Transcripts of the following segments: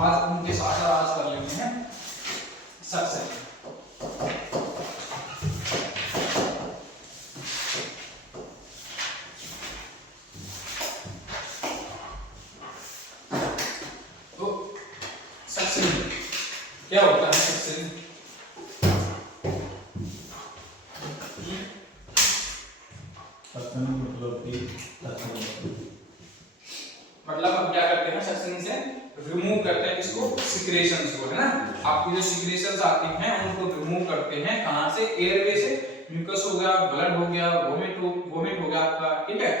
आज उनके साथ आज कर लेते हैं सक्सेस। तो सक्सेस क्या होता है? सक्सेस मतलब हम क्या करते हैं? सक्सेस से रिमूव करते हैं किसको? सिक्रेशंस को, है ना। आपकी जो सिक्रेशंस आती हैं उनको रिमूव करते हैं। कहां से? एयरवे से। म्यूकस हो गया, ब्लड हो गया, वोमिट हो गया आपका, ठीक है।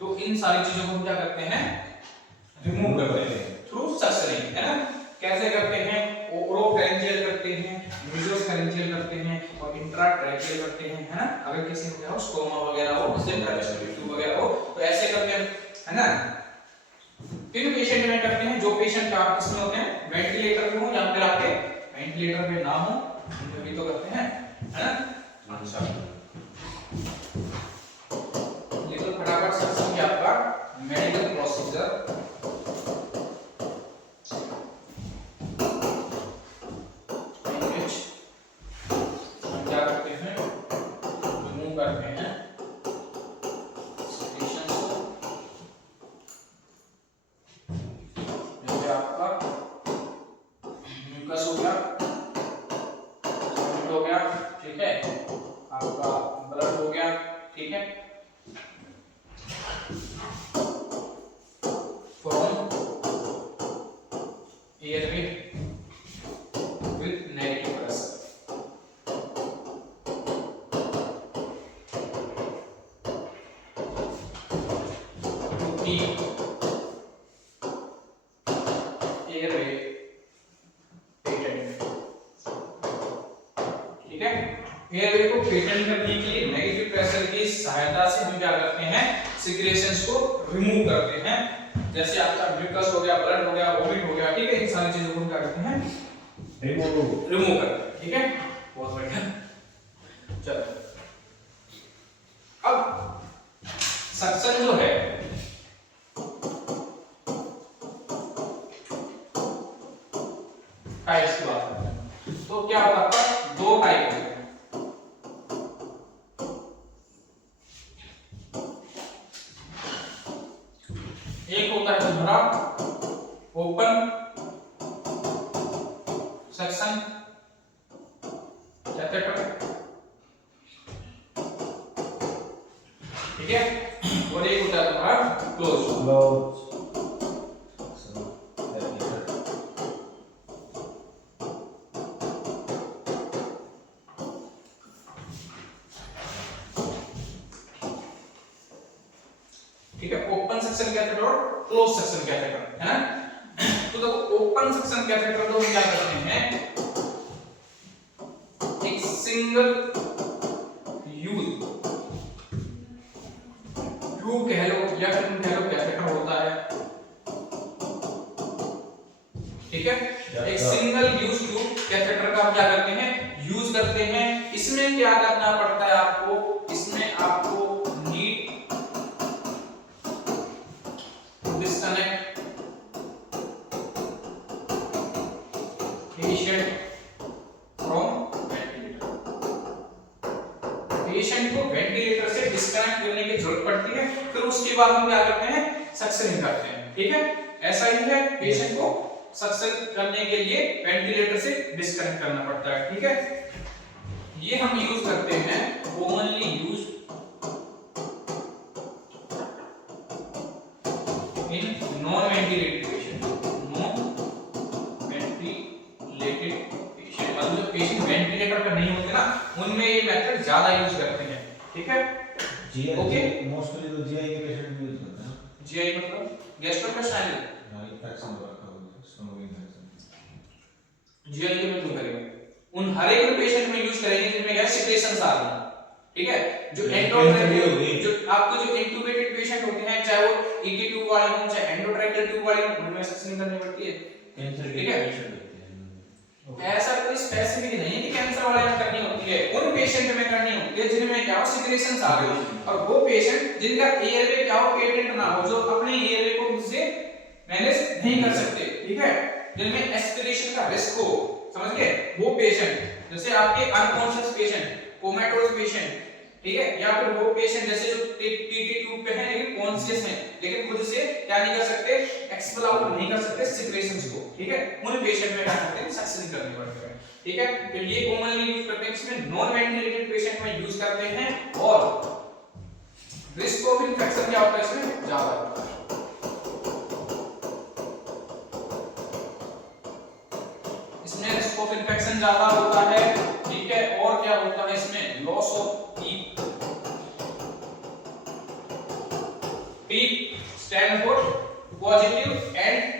तो इन सारी चीजों को हम क्या करते हैं? रिमूव करते हैं थ्रू सक्शनिंग, है ना। कैसे करते हैं? ओरोफैरिंजियल करते हैं, मीजोफैरिंजियल करते हैं और इंट्राट्रैकियल करते हैं, है ना। अगर किसी को क्या हो, स्टोमा वगैरह हो, ट्यूब वगैरह हो, तो ऐसे करते हैं, है ना। फिर पेशेंट में करते हैं जो पेशेंट का किसमें होते हैं? वेंटिलेटर में हो या फिर आपके वेंटिलेटर में ना हो, तभी तो करते हैं, है ना। अच्छा, ये तो फटाफट से समझिए आपका मेडिकल प्रोसीजर। क्या करते हैं? रिमूव करते हैं secretions को। जैसे आपका म्यूकस हो गया, वोमिट हो गया, ठीक है, आपका ब्लड हो गया, ठीक है, from airway with negative pressure. Airway patent, ठीक है। एयरवे को पेटेंट करने के लिए नेगेटिव प्रेशर की सहायता से हम क्या करते हैं? सिक्रेशंस को रिमूव करते हैं। जैसे आपका म्यूकस हो गया, ब्लड हो गया, वोमिट हो गया, ठीक है, इन सारी चीजों को हम क्या करते हैं? रिमूव करते हैं, ठीक है। बहुत बढ़िया। चलो, अब सक्शन जो है टाइप्स की बात करते हैं, तो क्या होता है आपका? दो टाइप होते हैं। एक होता है तुम्हारा ओपन सेक्शन कैथेटर, ठीक है, और एक होता है तुम्हारा क्लोज। ठीक है, ओपन सेक्शन कैथेटर और क्लोज सेक्शन कैथेटर, है ना। तो देखो, ओपन सेक्शन कैथेटर तो हम क्या करते हैं? एक सिंगल यूज ट्यूब कह लो या फिर कह लो कैथेटर होता है, ठीक है। एक सिंगल यूज ट्यूब कैथेटर का हम क्या करते हैं? यूज करते हैं। इसमें क्या करना पड़ता है आपको? इसमें आपको need disconnect patient from ventilator. Patient को वेंटिलेटर से डिस्कनेक्ट करने की जरूरत पड़ती है, फिर उसके बाद हम क्या करते हैं? सक्शनिंग करते हैं, ठीक है। ऐसा ही है, पेशेंट को सक्शन करने के लिए वेंटिलेटर से डिस्कनेक्ट करना पड़ता है, ठीक है। ये हम यूज करते हैं, commonly use in non ventilated patient. Non ventilated patient मतलब जो पेशेंट वेंटिलेटर पर नहीं होते ना, उनमें ये मेथड ज्यादा यूज करते हैं, ठीक है। ओके, मोस्टली तो जीआई के पेशेंट यूज करते हैं। जीआई मतलब गैस्ट्रोइंटेस्टाइनल इन्फेक्शन रखा हुआ है, स्टमक इन्फेक्शन। जीआई के में क्यों करेंगे? उन हर एक पेशेंट में यूज करेंगे जिनमें क्या सिक्रेशंस आ रही हैं, ठीक है। जो एंडोट्रैकियल, जो आपको जो इंट्यूबेटेड पेशेंट होते हैं, चाहे वो ईटी ट्यूब वाले हों चाहे एंडोट्रैकियल ट्यूब वाले हों, उनमें सक्शन करनी पड़ती है, कैंसर के ठीक है। पेशेंट होते हैं, ऐसा कोई स्पेसिफिक नहीं है कि कैंसर वाले में करनी होती है, उन पेशेंट में करनी होती है जिनमें क्या हो? सिक्रेशंस आ रही हो, और वो पेशेंट जिनका एयरवे क्या हो? पेटेंट ना हो, जो अपने एयरवे को खुद से मैनेज नहीं कर सकते, ठीक है। जिनमें एस्पिरेशन का रिस्क हो, समझ गए, वो पेशेंट, जैसे आपके अनकॉन्शियस पेशेंट, कोमेटोज पेशेंट, ठीक है, या फिर वो पेशेंट जैसे जो टीटी ट्यूब पे है लेकिन कॉन्शियस है लेकिन खुद से क्या नहीं कर सकते, एक्सपेल आउट नहीं कर सकते सिक्रेशंस को, ठीक है, उन पेशेंट में क्या करते हैं, सक्शन करनी पड़ती है, ठीक है। फिर ये कॉमनली यूज करते हैं इसमें नॉन वेंटिलेटेड पेशेंट में यूज करते हैं, और रिस्क ऑफ इन्फेक्शन क्या होता है इसमें ज्यादा होता है, इसमें रिस्क ऑफ इन्फेक्शन ज्यादा होता है, ठीक है। और क्या होता है इसमें, loss of PEEP, PEEP stand for positive end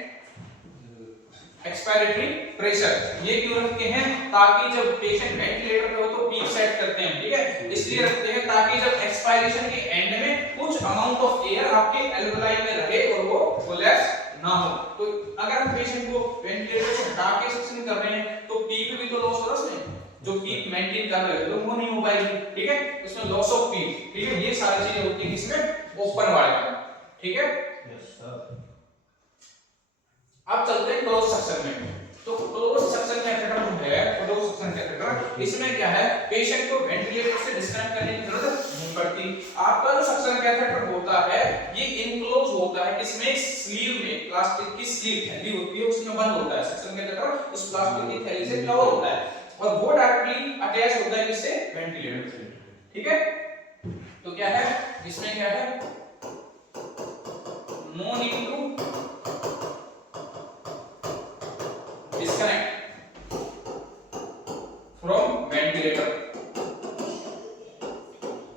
expiratory pressure, ये क्यों रखते हैं, ताकि जब पेशेंट वेंटिलेटर पे हो तो पीप सेट करते हैं, ठीक है, इसलिए रखते हैं ताकि जब एक्सपायरेशन के एंड में कुछ अमाउंट ऑफ एयर आपके एल्वेओलाई में रहे और वो कोलैप्स ना हो। तो अगर हम पेशेंट को वेंटिलेटर से हटा के सक्शन कर रहे हैं तो पीप भी तो लॉस हो रहा है उसमें, जो पीप मेंटेन कर रहे हैं तो वो नहीं हो पाएगी, ठीक है, इसमें लॉस ऑफ पीप, ठीक है, ये सारी चीजें होती है इसमें ओपन वाले में, ठीक है। Yes sir. अब चलते हैं क्लोज सक्शन में। तो क्लोज सक्शन कैथेटर जो है, क्लोज सक्शन कैथेटर, इसमें क्या है, पेशेंट को वेंटिलेटर से डिस्कनेक्ट करने की जरूरत नहीं पड़ती। आपका जो सक्शन कैथेटर होता है ये इनक्लोज होता है, किसमें, स्लीव में, प्लास्टिक की स्लीव थैली होती है उसमें बंद होता है सक्शन कैथेटर, उस प्लास्टिक की थैली से कवर होता है और वो डायरेक्टली अटैच होता है किससे, वेंटिलेटर से, ठीक है। तो क्या है इसमें, क्या है, no need to disconnect from ventilator,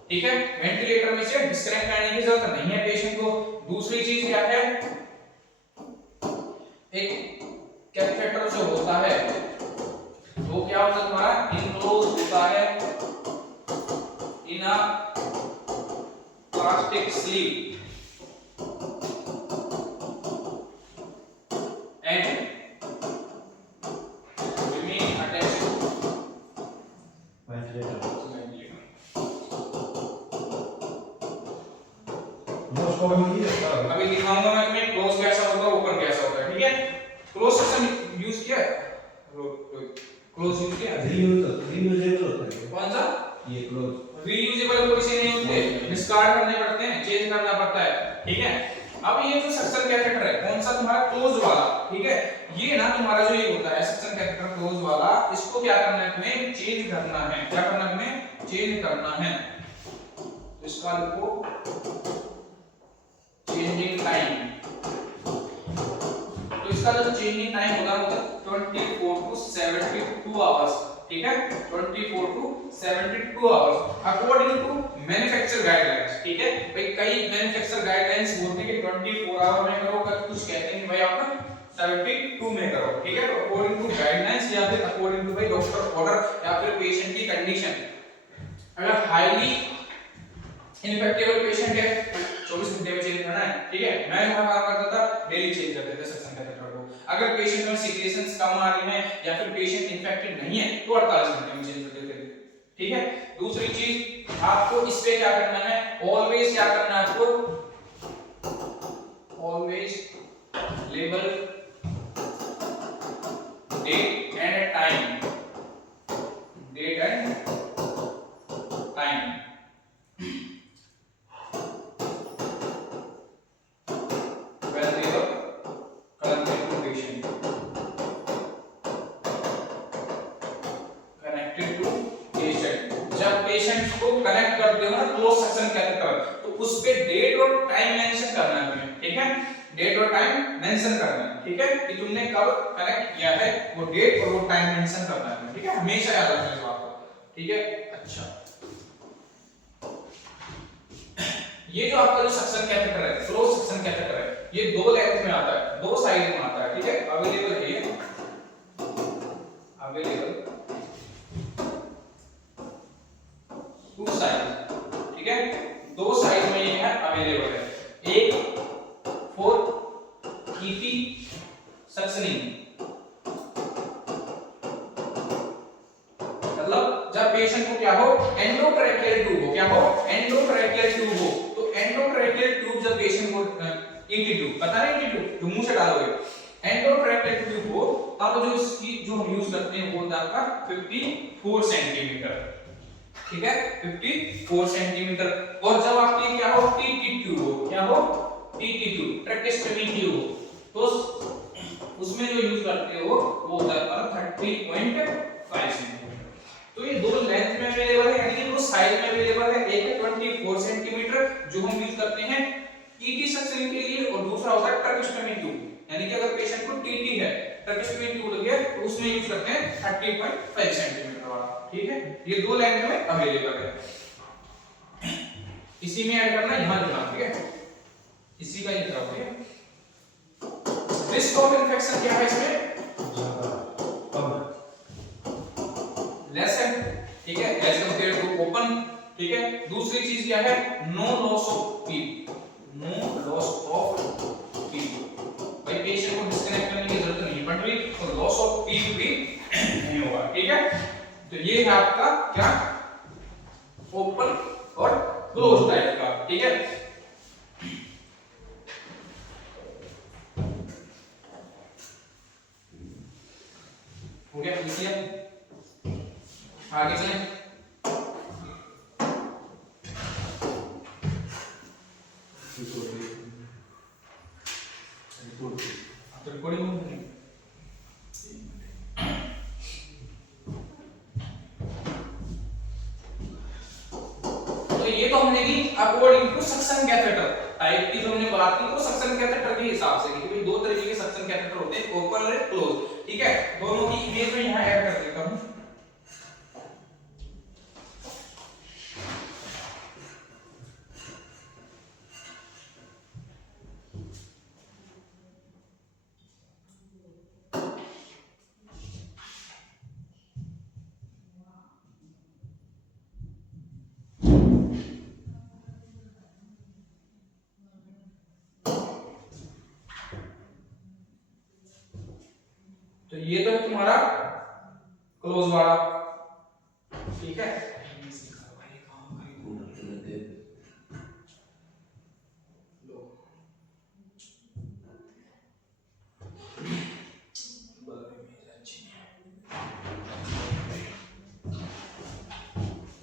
ठीक है, वेंटिलेटर में से डिस्कनेक्ट करने की जरूरत नहीं है पेशेंट को। दूसरी चीज क्या है, एक कैथेटर जो होता है वो क्या होता है तुम्हारा, इनक्लोज होता है इन अ प्लास्टिक स्लीव एंड अभी दिखाऊंगा मैं तुम्हें क्लोज कैसा होता है, ओपन कैसा होता है, ठीक है। क्लोज सेक्शन यूज किया, क्लोज यूज किया, रीयूजेबल होता है कौन सा, ये क्लोज, रीयूजेबल कोई से नहीं होते, डिस्कार्ड करने पड़ते हैं, चेंज करना पड़ता है, ठीक है। अब ये जो सक्शन कैथेटर है कौन सा, तुम्हारा क्लोज वाला, ठीक है, ये ना तुम्हारा जो ये होता है सक्शन कैथेटर क्लोज वाला, इसको क्या करना है तुम्हें, चेंज करना है, क्या करना है तुम्हें, चेंज करना है। इसका लिखो चेंजिंग टाइम, तो इसका जो चेंजिंग टाइम होगा मतलब 24 टू 72 आवर्स, ठीक है, 24 to 72 hours according to manufacture guidelines, ठीक है। भाई कई मैन्युफैक्चर गाइडलाइंस होती है कि 24 आवर में करो, कभी कुछ कहते हैं भाई आप 72 में करो, ठीक है। तो अकॉर्डिंग टू गाइडलाइंस या फिर अकॉर्डिंग टू भाई डॉक्टर ऑर्डर या फिर पेशेंट की कंडीशन, अगर हाईली इन्फेक्टेबल पेशेंट है 24 घंटे में चेंज करना है, ठीक है। मैं जहां काम करता था डेली चेंज करते थे सक्शन कैथेटर को। अगर पेशेंट में सिक्रेशंस कम आ रही हैं या फिर पेशेंट इन्फेक्टेड नहीं है तो 48 घंटे में चेंज कर देते थे, ठीक है। दूसरी चीज आपको इस पे क्या करना है, ऑलवेज क्या करना है आपको, always label date and time, date and time, connect करते हो ना क्लोज सक्शन कैथेटर, तो उस पे डेट और टाइम मेंशन करना है तुम्हें, ठीक है, डेट और टाइम मेंशन करना है, ठीक है, कि तुमने कब कनेक्ट किया है, वो डेट और वो टाइम मेंशन करना है, ठीक है, हमेशा याद रखना इस बात को, ठीक है। अच्छा, ये जो आपका जो सक्शन कैथेटर है, क्लोज सक्शन कैथेटर है, ये दो लेंथ में आता है, दो साइज में आता है, ठीक है, अवेलेबल है ये, अवेलेबल टू साइज, ठीक है, दो साइज में ये है अवेलेबल है, एक फॉर ईपी सक्शनिंग, मतलब जब पेशेंट को क्या हो, एंडोट्रैकियल ट्यूब हो, क्या हो, एंडोट्रैकियल ट्यूब हो, तो एंडोट्रैकियल ट्यूब जब पेशेंट को ईटी ट्यूब, पता है ईटी ट्यूब जो मुंह से डालोगे, एंडोट्रैक्टर ट्यूब हो तब जो इसकी जो हम यूज करते हैं वो होता है आपका 54 सेंटीमीटर, ठीक है 54 सेंटीमीटर। और जब आपकी क्या हो टीटी ट्यूब हो, क्या हो टीटी ट्यूब ट्रैकेस्टोमी ट्यूब हो, तो उसमें जो यूज करते हो वो होता है 30.5 सेंटीमीटर। तो ये दो लेंथ में अवेलेबल है, यानी कि दो साइज में अवेलेबल है। एक है 24 सेंटीमीटर जो हम यूज करते हैं टीटी सेक्शन के लिए, और दूसरा होता है ट्रैकेस्टोमी ट्यूब, यानी कि अगर पेशेंट को टीटी है ट्रैकेस्टोमी ट्यूब लगी है तो उसमें यूज करते हैं 30.5 सेंटीमीटर वाला, ठीक है। ये दो लेंथ में अवेलेबल है, इसी में ऐड करना यहां लिखना, ठीक है, इसी का ही लिख रहा हूं, ठीक है। रिस्क ऑफ इन्फेक्शन क्या है इसमें, लेस है, ठीक है, एज कंपेयर टू ओपन, ठीक है। दूसरी चीज क्या है, no loss of peep, no loss of peep, भाई पेशेंट को डिस्कनेक्ट करने की जरूरत नहीं पड़ रही तो लॉस ऑफ पीप भी नहीं होगा, ठीक है। तो ये है आपका क्या ओपन और क्लोज टाइप का, ठीक है। हो गया, क्लियर, आगे चलें। तो ये तो हमने की according to suction catheter type की जो हमने बात की, तो सक्शन कैथेटर के हिसाब से, क्योंकि दो तरीके के सक्शन कैथेटर होते हैं, ओपन और क्लोज, ठीक है। दोनों की इमेज में यहां ऐड कर देता हूं। तो ये तो है तुम्हारा क्लोज वाला, ठीक है।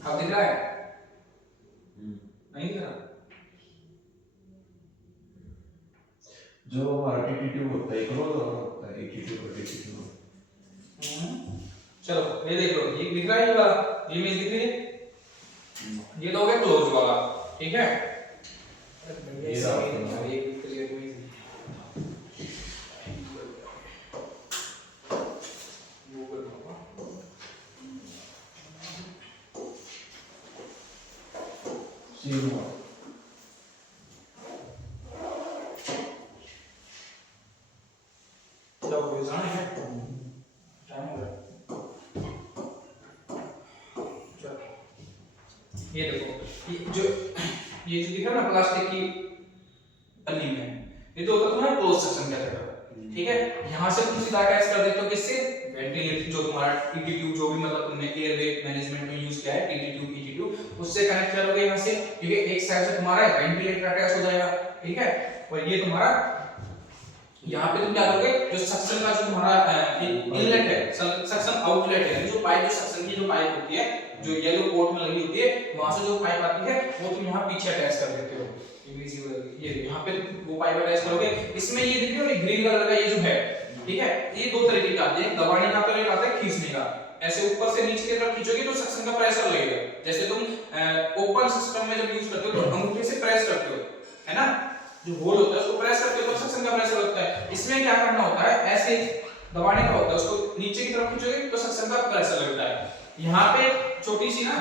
अब दिख रहा है, नहीं दिख रहा, जो हमारा टीटी होता है क्लोज होता है, टीटी और टीटी। चलो ये देख लो, ये दिख रहा है, ये वाला ये इमेज दिख रही है, ये तो हो गया क्लोज वाला, ठीक है। ये रहा एक क्लियर इमेज, ये देखो ये जो दिख रहा है ना प्लास्टिक की पन्नी में, ये तो होता है तुम्हारा क्लोज सेक्शन कैथेटर, ठीक है। यहां से तुम सीधा अटैच कर देते हो किससे, वेंटिलेटर, जो तुम्हारा टीटी ट्यूब जो भी मतलब तुमने एयरवे मैनेजमेंट में यूज किया है टीटी ट्यूब ईटी ट्यूब, उससे कनेक्ट करोगे यहां से, क्योंकि एक साइड से तुम्हारा वेंटिलेटर अटैच हो जाएगा, ठीक है। और ये तुम्हारा यहाँ पे तुम क्या करोगे, जो सक्शन का जो तुम्हारा इनलेट है, सक्शन आउटलेट है, जो पाइप, जो सक्शन की जो पाइप होती है जो येलो कोट में लगी होती है, वहां से जो पाइप आती है वो तुम यहाँ पीछे अटैच कर देते हो, ये यहाँ पे वो पाइप अटैच करोगे। इसमें ये दिख रहा है ग्रीन कलर का ये जो है, ठीक है, ये दो तरीके का आते हैं, दबाने का तो एक आता है खींचने का। ऐसे ऊपर से नीचे की तरफ खींचोगे तो सक्शन का प्रेशर लगेगा, जैसे तुम ओपन सिस्टम में जब यूज करते हो तो अंगूठे से प्रेस करते हो, है ना, जो होल होता है उसको प्रेस करते हो तो सक्शन का प्रेशर लगता है। इसमें क्या करना होता है, ऐसे दबाने का होता है, उसको नीचे की तरफ खींचोगे तो सक्शन का प्रेशर लगता है। यहाँ पे छोटी सी ना,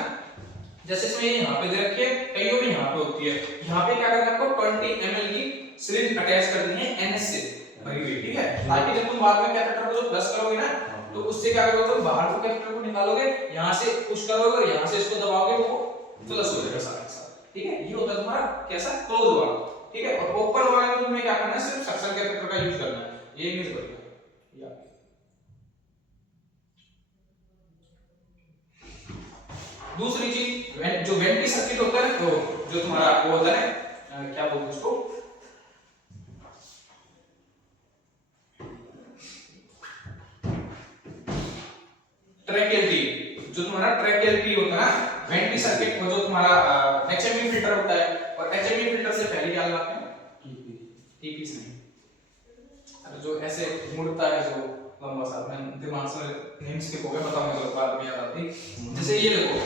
जैसे इसमें यहाँ पे दे रखी है, कईयों में यहाँ पे होती है, यहाँ पे क्या करना है आपको 20 ml की सिरिंज अटैच करनी है NS से भरी हुई, ठीक है, ताकि जब तुम बाद में कैथेटर को प्लस करोगे ना तो उससे क्या करोगे, तुम बाहर को कैथेटर को निकालोगे, यहाँ से पुश करोगे और यहाँ से इसको दबाओगे, वो प्लस हो जाएगा साथ के साथ, ठीक है। ये होता है तुम्हारा कैसा क्लोज वाला, ठीक है। और ओपन वाले में तुम्हें क्या करना है, सिर्फ सक्शन कैथेटर का यूज करना है, ये यूज करना है। दूसरी चीज जो वेंटी सर्किट होता है, तो जो तुम्हारा वो होता है क्या बोलते हैं उसको, ट्रैकियल टी, जो तुम्हारा ट्रैकियल टी होता है ना, वेंटी सर्किट वो जो तुम्हारा एचएमवी फिल्टर होता है, और एचएमवी फिल्टर से पहले क्या लगाते हैं? टीपीस नहीं, अरे जो ऐसे मुड़ता है जो लंबा सा, मैं दिमाग से नेम स्किप हो गया, बताऊंगा जब बाद में याद आती। जैसे ये देखो,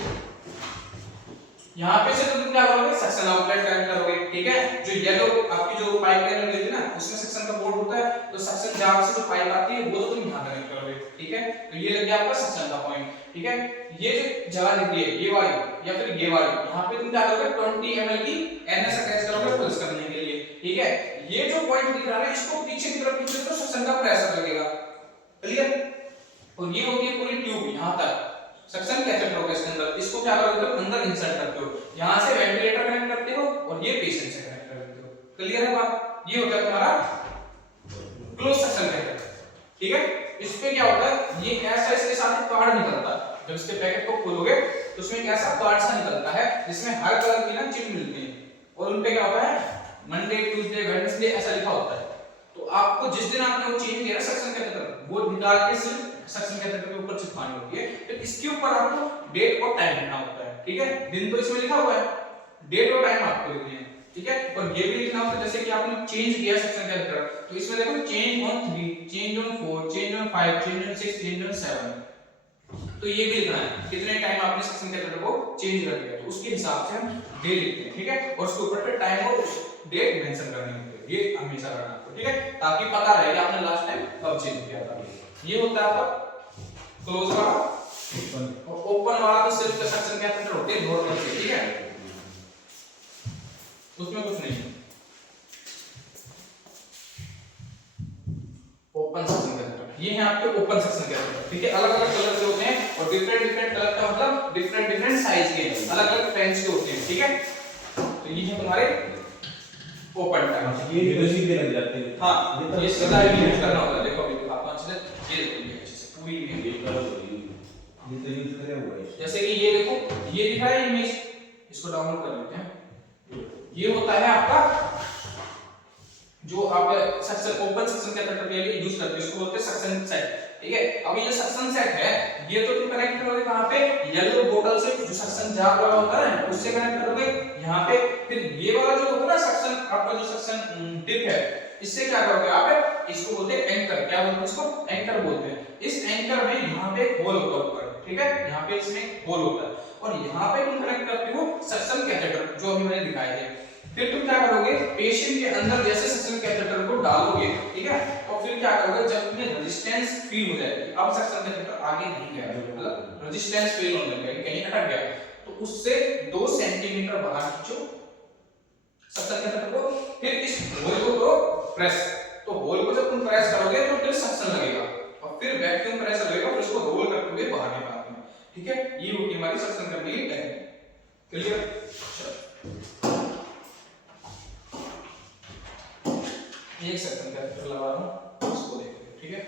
यहाँ पे से तुम क्या करोगे? सक्शन आउटलेट कनेक्ट करोगे, ठीक है। जो येलो आपकी जो पाइप लाइन लगी थी ना, उसमें सक्शन का पोर्ट होता है, तो सक्शन जार से जो पाइप आती है वो तो तुम यहाँ कनेक्ट करोगे, ठीक है। तो ये लग गया आपका सक्शन का पॉइंट, ठीक है। ये जो जगह दिख रही है, ये वाली या फिर ये वाली, यहाँ पे तुम क्या करोगे? 20 ml की एनएस अटैच करोगे पुल्स करने के लिए, ठीक है। ये जो पॉइंट दिख रहा है इसको पीछे की तरफ खींचोगे तो सक्शन का प्रेशर लगेगा, क्लियर। और ये होती है पूरी ट्यूब यहाँ तक सक्शन कैथेटर होगा इसके अंदर, इसको क्या करोगे? तो अंदर इंसर्ट करते हो, यहाँ से वेंटिलेटर कनेक्ट करते हो और ये पेशेंट से कनेक्ट करते हो, क्लियर है बात। ये होता है तुम्हारा क्लोज सक्शन कैथेटर, ठीक है। इस पे क्या होता है? ये ऐसा इसके साथ एक कार्ड निकलता है, जब इसके पैकेट को खोलोगे तो उसमें एक ऐसा कार्ड सा निकलता है जिसमें हर कलर की ना चिप मिलती है, और उन पे क्या होता है? मंडे, ट्यूसडे, वेडनेसडे ऐसा लिखा होता है। तो आपको जिस दिन आपने वो चेंज किया सक्शन कैथेटर, वो निकाल के सिर्फ सक्शन कैथेटर के ऊपर चिपकानी होती है, फिर इसके ऊपर आपको डेट और टाइम लिखना होता है, ठीक है। दिन तो इसमें लिखा हुआ है, डेट और टाइम आपको लिखनी है, ठीक है। और ये भी लिखना होता है जैसे कि आपने चेंज किया सक्शन कैथेटर, तो इसमें देखो change on 3, change on 4, change on 5, change on 6, change on 7, तो ये भी लिखना है कितने टाइम आपने सक्शन कैथेटर को चेंज कर दिया, तो उसके हिसाब से हम डे लिखते हैं, ठीक है। और उसके ऊपर फिर टाइम और डेट मेंशन करनी होती है, ये हमेशा करना है, ठीक है, ताकि पता रहे कि आपने लास्ट टाइम कब चेंज किया था। ये होता है आपका क्लोज वाला, और ओपन वाला तो सिर्फ सक्शन कैथेटर होते हैं नॉर्मल से, ठीक है, उसमें कुछ नहीं है। ओपन सक्शन कैथेटर, ये है आपके ओपन सक्शन कैथेटर, ठीक है। अलग अलग कलर के होते हैं, और डिफरेंट डिफरेंट कलर का मतलब डिफरेंट डिफरेंट साइज के, अलग अलग फ्रेंच के होते हैं, ठीक है। तो ये है तुम्हारे ओपन टाइप, ये तो सीधे लग जाते हैं। हां, ये सीधा यूज करना होता है। देखो अभी आप अच्छे से ये देखो, ये अच्छे से पूरी ये तो यूज करे हुआ है। जैसे कि ये देखो, ये दिखा है इमेज, इसको डाउनलोड कर लेते हैं। ये होता है आपका जो आप सक्शन ओपन सक्शन कैथेटर के लिए यूज करते हो, इसको बोलते हैं सक्शन सेट, ठीक है। अब ये सक्शन सेट है, ये तो तुम कनेक्ट करोगे कहां पे? येलो बोतल से, जो सक्शन जार वाला होता है उससे कनेक्ट करोगे यहां पे। फिर ये वाला जो होता है ना सक्शन, आपका जो सक्शन टिप है, इससे क्या करोगे आप? इसको बोलते हैं एंकर, क्या बोलते हैं इसको? एंकर बोलते हैं। इस एंकर में यहां पे होल होता है ऊपर, ठीक है, यहां पे इसमें होल होता है, और यहां पे तुम कनेक्ट करते हो सक्शन कैथेटर जो अभी मैंने दिखाए थे। फिर तुम क्या करोगे? पेशेंट के अंदर जैसे सक्शन कैथेटर को डालोगे, ठीक है, और फिर क्या करोगे? जब तुम्हें रेजिस्टेंस फील हो जाएगी, अब सक्शन कैथेटर आगे नहीं गया, मतलब रेजिस्टेंस फील होने लगा, कहीं अटक गया, तो उससे 2 सेंटीमीटर बाहर खींचो सक्शन कैथेटर को, फिर इस होल को करो प्रेस। तो होल को जब तुम प्रेस करोगे तो फिर सक्शन लगेगा, और फिर वैक्यूम प्रेशर लगेगा, फिर इसको रोल करते हुए बाहर निकालना है, ठीक है। ये होती है हमारी सक्शन करने की टेक्निक, क्लियर। एक सेकंड कैथेटर लगा रहा हूं, इसको देखो, ठीक है।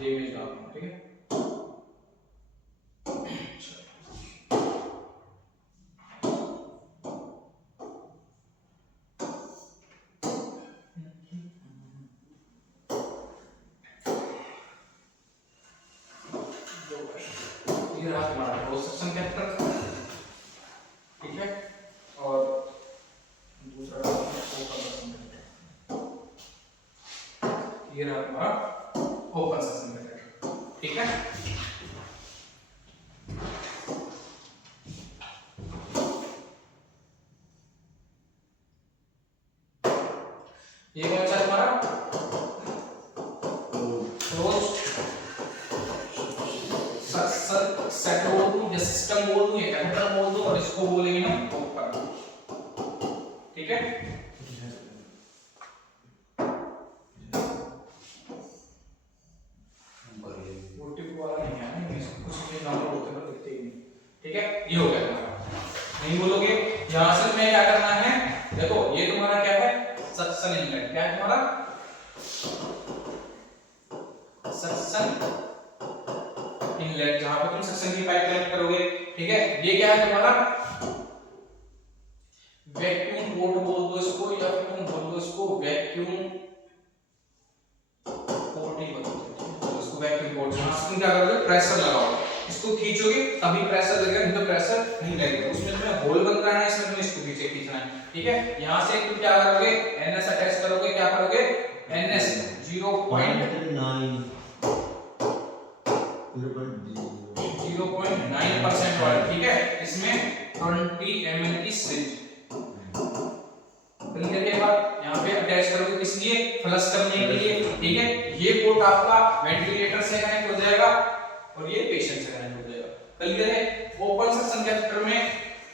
ये इमेज डाल दूं, ठीक है। ये रहा हमारा क्लोज सक्शन कैथेटर, ठीक है, और दूसरा ओपन सक्शन कैथेटर, ये रहा हमारा ओपन सक्शन कैथेटर, ठीक है। ये कौन सा है हमारा? क्लोज सक्शन सेट बोल दूं या सिस्टम बोल दूं या कैथेटर बोल दूं, और इसको बोलेंगे हम ओपन, ठीक है। ओटीपी वाला नहीं है ना, इसको कुछ भी नंबर होते हैं लिखते ही नहीं, ठीक है। ये हो गया तुम्हारा, नहीं बोलोगे। यहां से तुम्हें क्या करना है? देखो ये तुम्हारा क्या है? सक्शन इनलेट, क्या है तुम्हारा? सक्शन इनलेट, जहां पे तुम सक्शन की पाइप कनेक्ट करोगे, ठीक है। ये क्या है तुम्हारा? वैक्यूम पोर्ट बोल दो इसको, या फिर तुम बोल दो इसको वैक्यूम उसमें क्या करोगे, प्रेशर लगाओगे, इसको खींचोगे तभी प्रेशर लगेगा, नहीं तो प्रेशर नहीं लगेगा। उसमें तुम्हें होल बंद करना है, इसमें तुम्हें इसको पीछे खींचना है, ठीक है। यहाँ से तुम क्या करोगे, NS अटैच करोगे, क्या करोगे, NS 0.9% ऑयल, ठीक है। इसमें 20 ml की सिरिंज, क्लियर है बात। यहाँ पे अटैच करोगे किस लिए, फ्लश करने के लिए, ठीक है। ये पोर्ट आपका वेंटिलेटर से कनेक्ट हो जाएगा और ये पेशेंट से कनेक्ट हो जाएगा, क्लियर है। ओपन सक्शन कैथेटर में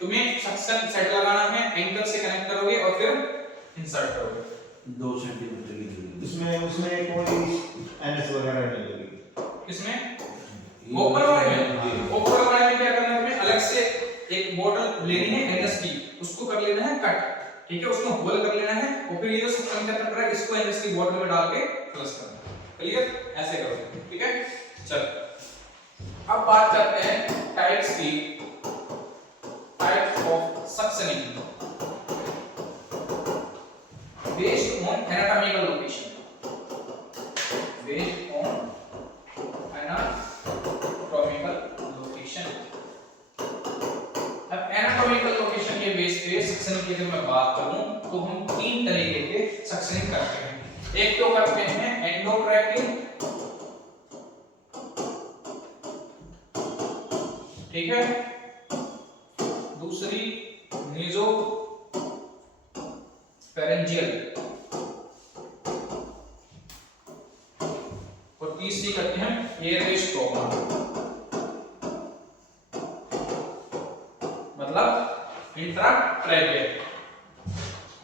तुम्हें सक्शन सेट लगाना है, एंकर से कनेक्ट करोगे और फिर इंसर्ट करोगे 2 सेंटीमीटर की दूरी। उसमें कोई एनएस वगैरह नहीं लगेगी। किसमें, ओपन वाले में, ओपन वाले में क्या करना है, तुम्हें अलग से एक बोतल लेनी है NS की, उसको कर लेना है कट, ठीक है, उसको होल कर लेना है और फिर ये जो सक्शन कैथेटर है इसको NS की बोतल में डाल के फ्लश करना है, क्लियर, ऐसे करोगे, ठीक है। चल अब बात करते हैं टाइप्स की, types of suctioning based on anatomical location, based on anatomical location. अब एनाटॉमिकल लोकेशन के बेस पे सक्शनिंग की अगर मैं बात करूं तो हम 3 तरीके के सक्शनिंग करते हैं। एक तो करते हैं एंडोट्रैकिंग, ठीक है, दूसरी नेजो फेरेंजियल और तीसरी करते हैं एयरवे स्टोमा, मतलब इंट्राट्रैकियल।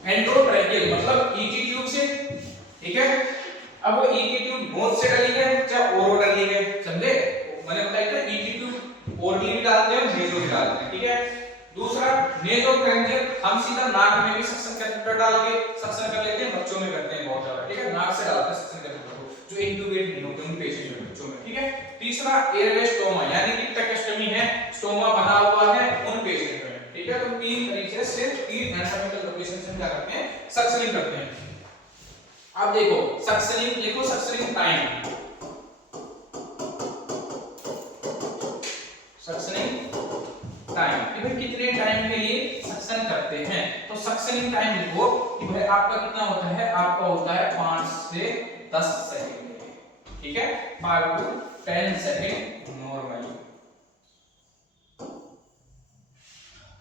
एंडोट्रैकियल मतलब ईटी ट्यूब से, ठीक है। अब वो ईटी ट्यूब नोज से डाली है चाहे ओरो डाली है, समझे, मैंने बताया था ईटी ट्यूब ओरली भी डालते हैं, नेजो भी डालते हैं, ठीक है। दूसरा नेजोफेरेंजियल, हम सीधा नाक में भी सक्शन कैथेटर डाल के सक्शन कर लेते हैं, बच्चों में करते हैं बहुत ज्यादा, ठीक है, नाक से डालते हैं सक्शन कैथेटर को, जो इंट्यूबेट नहीं होते उन पेशेंट में, बच्चों में, ठीक है। तीसरा एयरवे स्टोमा, यानी कि ट्रैकेस्टोमी है, स्टोमा बना हुआ है उन पेशेंट में, ठीक है। तो 3 तरीके से 3 एनाटॉमिकल लोकेशन से क्या करते हैं, सक्शनिंग करते हैं। अब देखो सक्शनिंग, देखो सक्शनिंग टाइम, सक्शनिंग टाइम कि भाई कितने टाइम के लिए सक्शन करते हैं। तो सक्शनिंग टाइम लिखो कि भाई आपका कितना होता है, आपका होता है 5 से 10 सेकंड, ठीक है, 5 to 10 सेकंड नॉर्मली।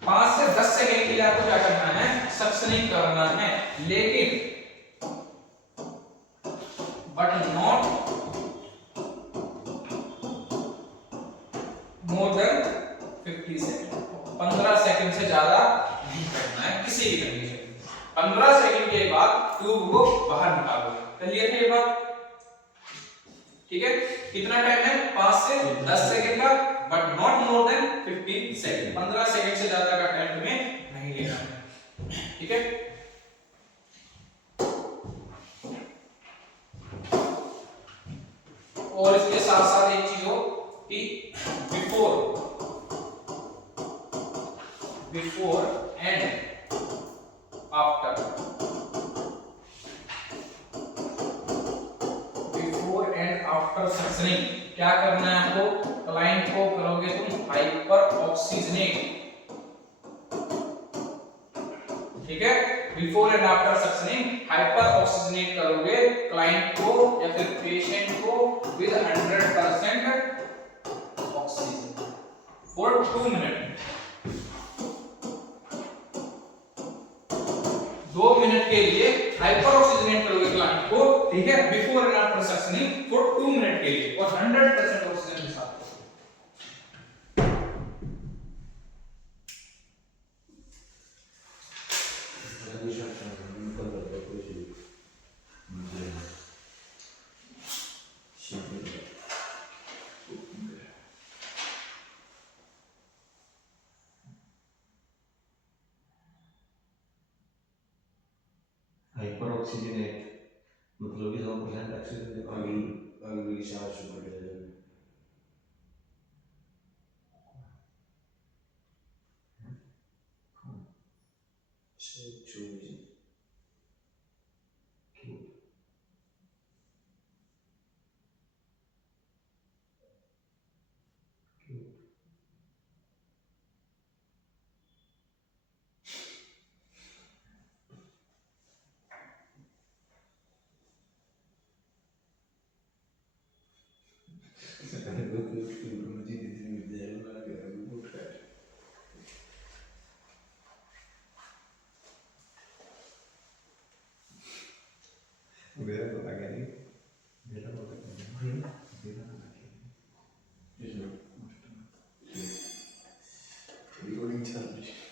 5 से 10 सेकंड के लिए आपको क्या करना है, सक्शनिंग करना है, लेकिन but not more than 50 second, 15 second से ज्यादा नहीं करना है किसी भी कंडीशन में। 15 सेकंड के बाद ट्यूब को बाहर निकालो, क्लियर है ये बात, ठीक है। कितना टाइम है, 5 से 10 सेकंड का, but not more than 15 second, 15 second से ज्यादा का टाइम तुम्हें नहीं लेना है, ठीक है। और इसके साथ साथ एक चीज हो कि before and after, before and after suctioning क्या करना है आपको, क्लाइंट को करोगे तुम हाइपर ऑक्सीजनेट, ठीक है। Before and after suctioning hyper oxygenate करोगे क्लाइंट को या फिर पेशेंट को with 100% oxygen for 2 minute, 2 minute के लिए हाइपर ऑक्सीजनेट करोगे क्लाइंट को, ठीक है, before and after suctioning for 2 minute के लिए और 100% ऑक्सीजन के साथ। हाइपर ऑक्सीजनेट मतलब कि 100% ऑक्सीजन अगली सांस ऊपर ले जाएगी। मेरा तो आ गया नहीं मेरा तो आ गया रिकॉर्डिंग चल रही है।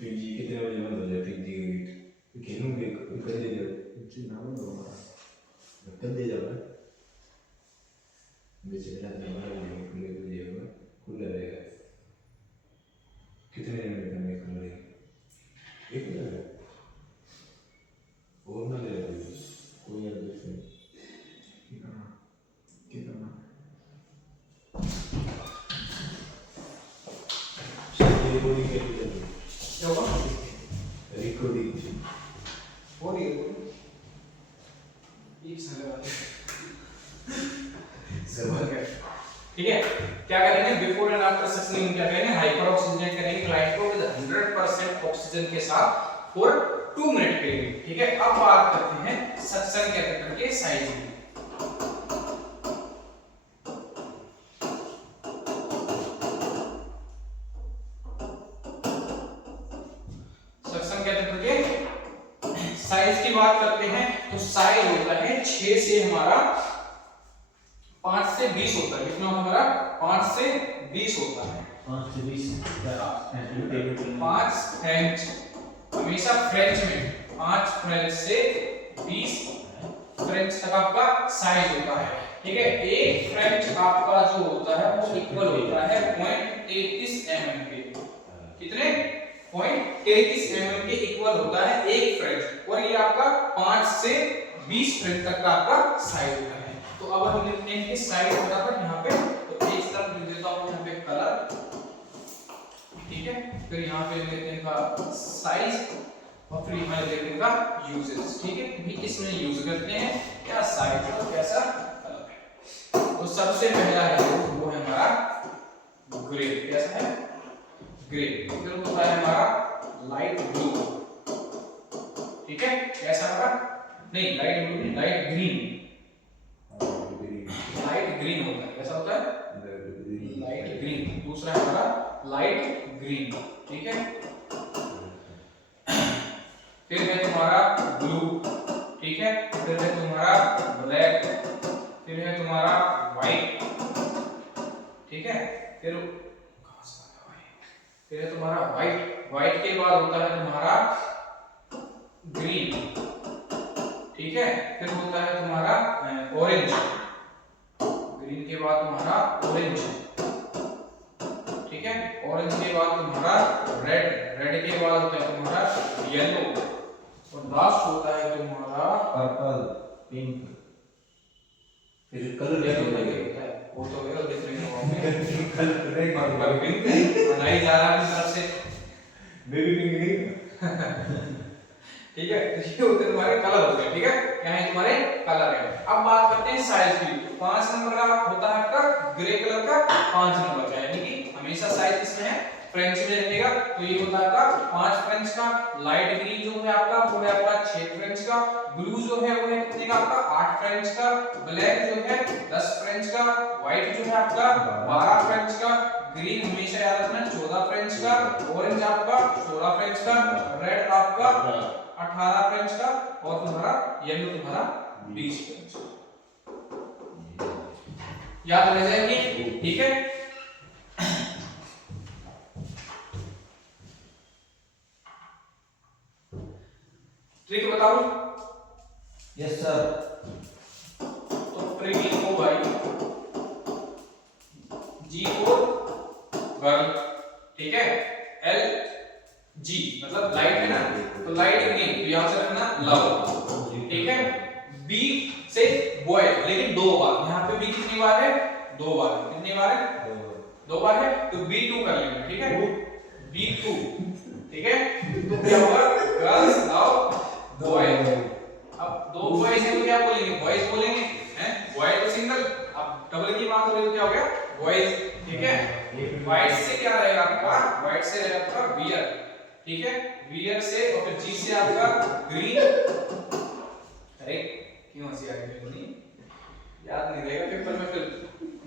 पिंजी कितने बजे बंद हो जाए पिंजी का गेट खेलूं के कर दे जाओ पिंजी ना बंद हो हमारा कर दे जाओ बेचारा हमारा नहीं खुले तो जाएगा खुला रहेगा कितने मिनट में खुला रहेगा एक मिनट और ना ले कोई यार दूसरे कितना रिकॉर्डिंग के लिए क्या होगा रिकॉर्डिंग हो रही है एक सेकंड बाद सर्वर का ठीक है क्या करेंगे बिफोर एंड आफ्टर सक्सेनिंग क्या करेंगे हाइपर ऑक्सीजनेट करेंगे क्लाइंट को विद 100% ऑक्सीजन के साथ फॉर 2 मिनट के लिए ठीक है अब बात करते हैं सक्शन कैथेटर के साइज की सक्शन कैथेटर के साइज की बात करते हैं तो साइज होता है 6 से हमारा 5 से 20 होता है कितना हमारा 5 से 20 होता है 5 से 20 5 फ्रेंच हमेशा फ्रेंच में 5 फ्रेंच से 20 फ्रेंच तक आपका साइज होता है ठीक है एक फ्रेंच आपका जो होता है वो इक्वल होता है 0.33 mm के कितने 0.33 mm के इक्वल होता है एक फ्रेंच और ये आपका 5 से 20 फ्रेंच तक का आपका साइज होता है तो अब हम लिखते हैं कि साइज बराबर यहाँ पे तो एक तरफ लिख देता हूँ यहाँ पे कलर ठीक है फिर यहाँ पे लिख देते हैं का साइज और फिर यहाँ लिख देते हैं का यूजेस ठीक है भी किसमें यूज करते हैं क्या साइज और कैसा कलर तो सबसे पहला है वो है हमारा ग्रे कैसा है ग्रे फिर होता है हमारा लाइट ब्लू ठीक है कैसा हमारा नहीं लाइट ब्लू नहीं लाइट ग्रीन लाइट ग्रीन होता है कैसा होता है लाइट ग्रीन दूसरा है हमारा लाइट ग्रीन ठीक है फिर है तुम्हारा ब्लू ठीक है फिर है तुम्हारा ब्लैक फिर है तुम्हारा व्हाइट ठीक है फिर है तुम्हारा व्हाइट व्हाइट के बाद होता है तुम्हारा ग्रीन ठीक है फिर होता है तुम्हारा ऑरेंज ग्रीन के बाद तुम्हारा ऑरेंज ठीक है ऑरेंज के बाद तुम्हारा रेड रेड के बाद होता है तुम्हारा येलो और लास्ट होता है तुम्हारा पर्पल पिंक फिर कलर क्या होता है वो तो वेरो देखने को होंगे कलर नहीं पर्पल पिंक बनाई जा रहा है अपनी तरफ से बेबी पिंक नहीं ठीक है तो ये होते तुम्हारे कलर होते हैं ठीक है यहाँ ये तुम्हारे कलर है अब बात करते हैं साइज की तो 5 नंबर का होता है आपका ग्रे कलर का 5 नंबर का यानी कि हमेशा साइज किसमें है फ्रेंच में रहेगा तो ये होता है आपका 5 फ्रेंच का लाइट ग्रीन जो है आपका वो है आपका 6 फ्रेंच का ब्लू जो है वो है कितने का आपका 8 फ्रेंच का ब्लैक जो है 10 फ्रेंच का व्हाइट जो है आपका 12 फ्रेंच का ग्रीन हमेशा याद रखना 14 फ्रेंच का ऑरेंज आपका 16 फ्रेंच का रेड आपका 18 फ्रेंच का और तुम्हारा येलो तुम्हारा 20 फ्रेंच याद रह जाएगी ठीक है ट्रिक बताओ यस सर तो ट्रिक लिखो भाई G फॉर गर्ल ठीक है L G मतलब लाइट है ना तो लाइट ग्रीन तो यहां से रखना लव ठीक है B से बॉय लेकिन 2 बार यहां पे B कितनी बार है 2 बार कितनी बार है 2 बार है तो B2 कर लेंगे ठीक है B2 ठीक है तो क्या होगा गर्ल्स लव बॉय अब 2 बॉयज हैं तो क्या बोलेंगे बॉयज बोलेंगे हैं बॉय तो सिंगल अब डबल की बात हो रही तो क्या हो गया बॉयज ठीक है व्हाइट से क्या रहेगा आपका व्हाइट से रहेगा आपका वियर ठीक है वियर से और फिर जी से आपका ग्रीन अरे क्यों हंसी आ रही है याद नहीं रहेगा पेपर में, फिर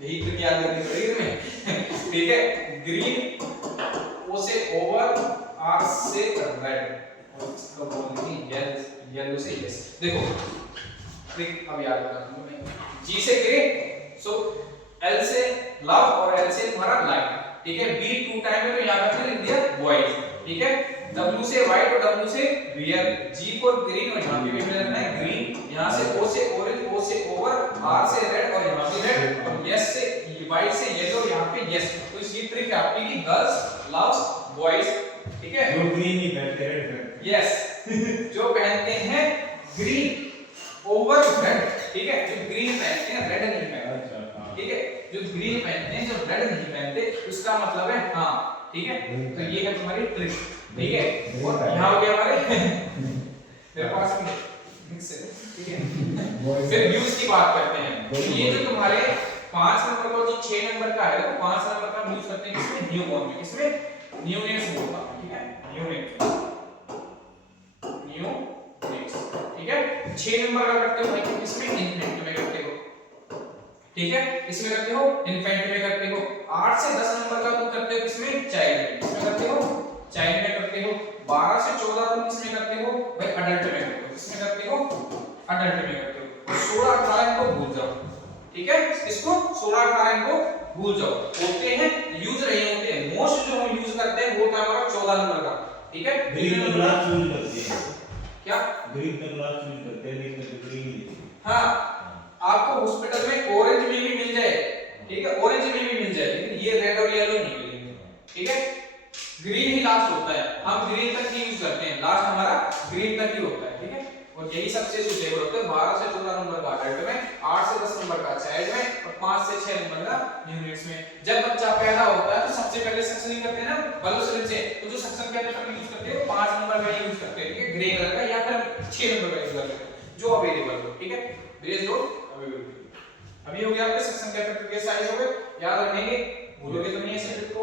यही ट्रिक याद करनी पड़ेगी तुम्हें। ठीक है, ग्रीन ओ से ओवर, आर से रेड, और इसका बोलनी येलो से यस। देखो ट्रिक अब याद करना तुम्हें, जी से ग्रे, सो एल से लव और एल से तुम्हारा लाइट। ठीक है, बी 2 टाइम है तो यहां पे लिख दिया बॉयज। ठीक है, W से व्हाइट और W से रियल, G फॉर ग्रीन और यहां पे भी हमें रखना है ग्रीन, यहां से O से ऑरेंज, O से ओवर, R से रेड और यहां पे रेड, और S से व्हाइट से येलो, यहां पे यस। तो इस ये ट्रिक है आपकी कि गर्ल्स लव्स बॉयज। ठीक है, जो ग्रीन नहीं पहनते रेड पहनते। यस जो पहनते हैं ग्रीन ओवर रेड। ठीक है, जो ग्रीन पहनते हैं रेड नहीं पहनते। अच्छा हाँ। ठीक है, जो ग्रीन पहनते हैं, जो रेड नहीं पहनते, उसका मतलब है हाँ। ठीक है, तो ये है तुम्हारी ट्रिक। ठीक है, और यहाँ हो गया हमारे मेरे पास मिक्स है। ठीक है, फिर व्यूज की बात करते हैं। तो ये जो तुम्हारे 5 नंबर का जो 6 नंबर का है, तो 5 नंबर का यूज करते हैं किसमें, न्यू बॉर्न में, किसमें न्यू नेम्स बोलता हूं। ठीक है, न्यू नेम्स, न्यू नेम्स। ठीक है, 6 नंबर का करते हो भाई किसमें, इन्फेंट में करते हो। ठीक है, इसमें करते हो इन्फेंट में करते हो। 8 से 10 नंबर का तुम करते हो किसमें, चाइल्ड में, किसमें करते हो, चाइल्ड में करते हो। 12 से 14 तुम किसमें करते हो भाई, अडल्ट में करते हो, किसमें करते हो, अडल्ट में करते हो। और 16 18 को भूल जाओ। ठीक है, इसको 16 18 को भूल जाओ, होते हैं यूज नहीं होते हैं। मोस्ट जो हम यूज करते हैं वो क्या हमारा 14 नंबर का। ठीक है, ग्रीन का ग्लास यूज करते हैं, क्या ग्रीन का ग्लास यूज करते हैं, लेकिन तो ग्रीन नहीं। हाँ, आपको हॉस्पिटल में ऑरेंज में भी मिल जाए। ठीक है, ऑरेंज में भी मिल जाए, लेकिन ये रेड और येलो नहीं मिलेंगे। ठीक है, ग्रीन ही लास्ट होता है, हम ग्रीन तक ही यूज करते हैं, लास्ट हमारा ग्रीन तक ही होता है। ठीक है, और यही सबसे सुटेबल होता है 12 से 14 नंबर का अडल्ट में, 8 से 10 नंबर का चाइल्ड में, और 5 से 6 नंबर का यूनिट्स में। जब बच्चा पैदा होता है तो सबसे पहले सेक्शन ही करते हैं ना बलोसलिन से, तो जो सेक्शन के अंदर यूज करते हैं 5 नंबर का यूज करते हैं। ठीक है, ग्रे कलर का, या फिर 6 नंबर का यूज करते हैं जो अवेलेबल हो। ठीक है, बेस लोड अवेलेबल। अभी हो गया आपके सेक्शन कैपिटल के साइज हो गए, याद रखेंगे, भूलोगे तो नहीं ऐसे को।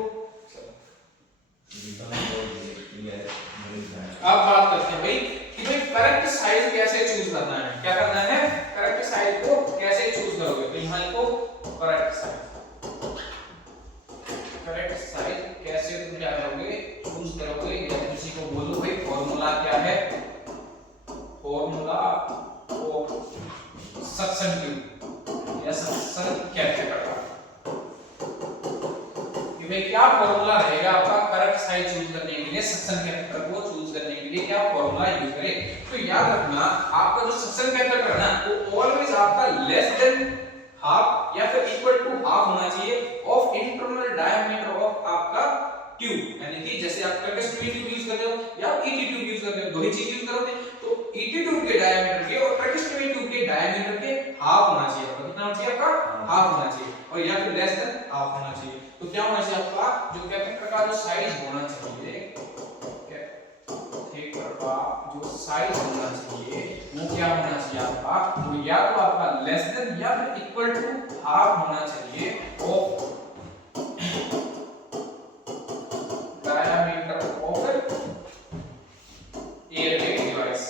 अब बात करते हैं भाई कि भाई करेक्ट साइज कैसे चूज करना है, क्या करना है, करेक्ट साइज को कैसे चूज करोगे। तो यहां लिखो करेक्ट साइज, करेक्ट साइज कैसे तुम क्या करोगे, चूज करोगे। या किसी को बोलो भाई फॉर्मूला क्या है, फॉर्मूला ऑफ सक्शन ट्यूब या सक्शन कैपेसिटर का, कि भाई क्या फॉर्मूला रहेगा आपका करेक्ट साइज चूज करने के लिए, सक्शन कैपेसिटर को चूज करने के लिए क्या फॉर्मूला यूज करें। तो याद रखना आपका जो सक्शन कैपेसिटर है ना, वो ऑलवेज आपका लेस देन हाफ या फिर इक्वल टू हाफ होना चाहिए ऑफ इंटरनल डायमीटर ऑफ आपका ट्यूब। यानी कि जैसे आप ट्रैकेस्टोमी ट्यूब यूज करते हो या ईटी ट्यूब यूज करते हो, दो ही चीज यूज करोगे, तो ईटी ट्यूब के डायमीटर के और ट्रैकेस्टोमी ट्यूब के डायमीटर के हाफ होना चाहिए। आपका कितना होना चाहिए, आपका हाफ होना चाहिए, और या फिर लेस देन हाफ होना चाहिए। तो क्या होना चाहिए आपका जो कैपेसिटर का जो साइज होना चाहिए, कैपेसिटर का जो साइज होना चाहिए वो क्या होना चाहिए आपका, वो या तो आपका लेस देन या फिर इक्वल टू हाफ होना चाहिए of diameter of airway device.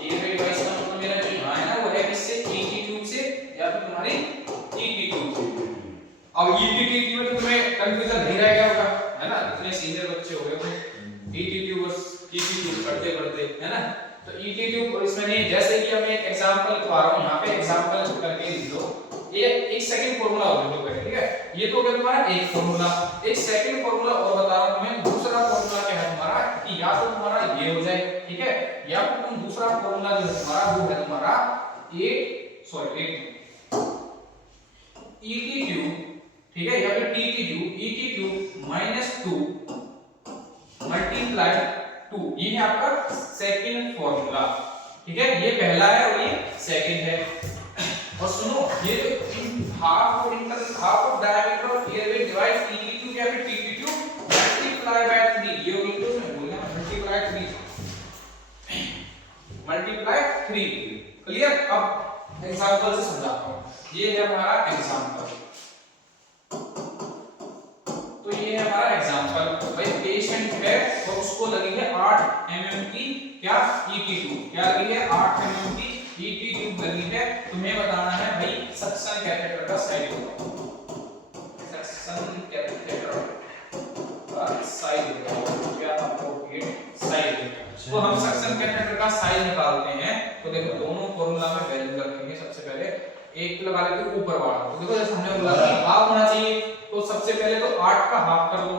Airway device का मतलब मेरा जो यहाँ है ना वो है किससे, ईटी ट्यूब से या फिर तुम्हारी ईटी ट्यूब से। अब ईटी ट्यूब में तो तुम्हें कंफ्यूजन नहीं रहेगा होगा, है ना, इतने सीनियर बच्चे हो गए तो ईटी ट्यूब बस ईटी ट्यूब पढ़ते पढ़ते, है ना। तो ईटी ट्यूब और इसमें नहीं, जैसे कि मैं एक एग्जांपल लिखवा रहा हूं, यहाँ पे एग्जांपल करके लिख लो। ये एक सेकंड फार्मूला और लिख लो, ठीक है, ये तो क्या तुम्हारा एक फार्मूला, एक सेकंड फार्मूला और बता रहा हूं तुम्हें। दूसरा फार्मूला क्या है तुम्हारा, कि या तो तुम्हारा ये हो जाए, ठीक है, या फिर तुम दूसरा फार्मूला जो है तुम्हारा वो है तुम्हारा ईटी ट्यूब, ठीक है, या फिर TT tube, ET tube minus 2 multiply 2, ये है आपका सेकंड फार्मूला। ठीक है, ये पहला है और ये सेकंड है। और सुनो, ये जो half of diameter of airway device ET tube या फिर टीटी ट्यूब मल्टीप्लाई बाय 3, ये होगी तो मैं बोलना मल्टीप्लाई 3। क्लियर। अब एग्जांपल से समझाता हूं, ये है हमारा एग्जांपल। तो ये है हमारा एग्जांपल, भाई पेशेंट है और उसको लगी है 8 mm की क्या ईटी ट्यूब, क्या लगी है 8 mm की ईटी ट्यूब लगी है, तुम्हें बताना है भाई सक्शन कैथेटर का साइज होगा, सक्शन कैथेटर का साइज होगा, क्या अप्रोप्रिएट साइज है। तो हम सक्शन कैथेटर का साइज निकालते हैं, तो देखो दोनों फार्मूला में वैल्यू रखेंगे। सबसे पहले एक लगा लेते हैं ऊपर वाला, तो देखो जैसे हमने बोला कि हाफ होना चाहिए, तो सबसे पहले तो 8 का हाफ कर दो,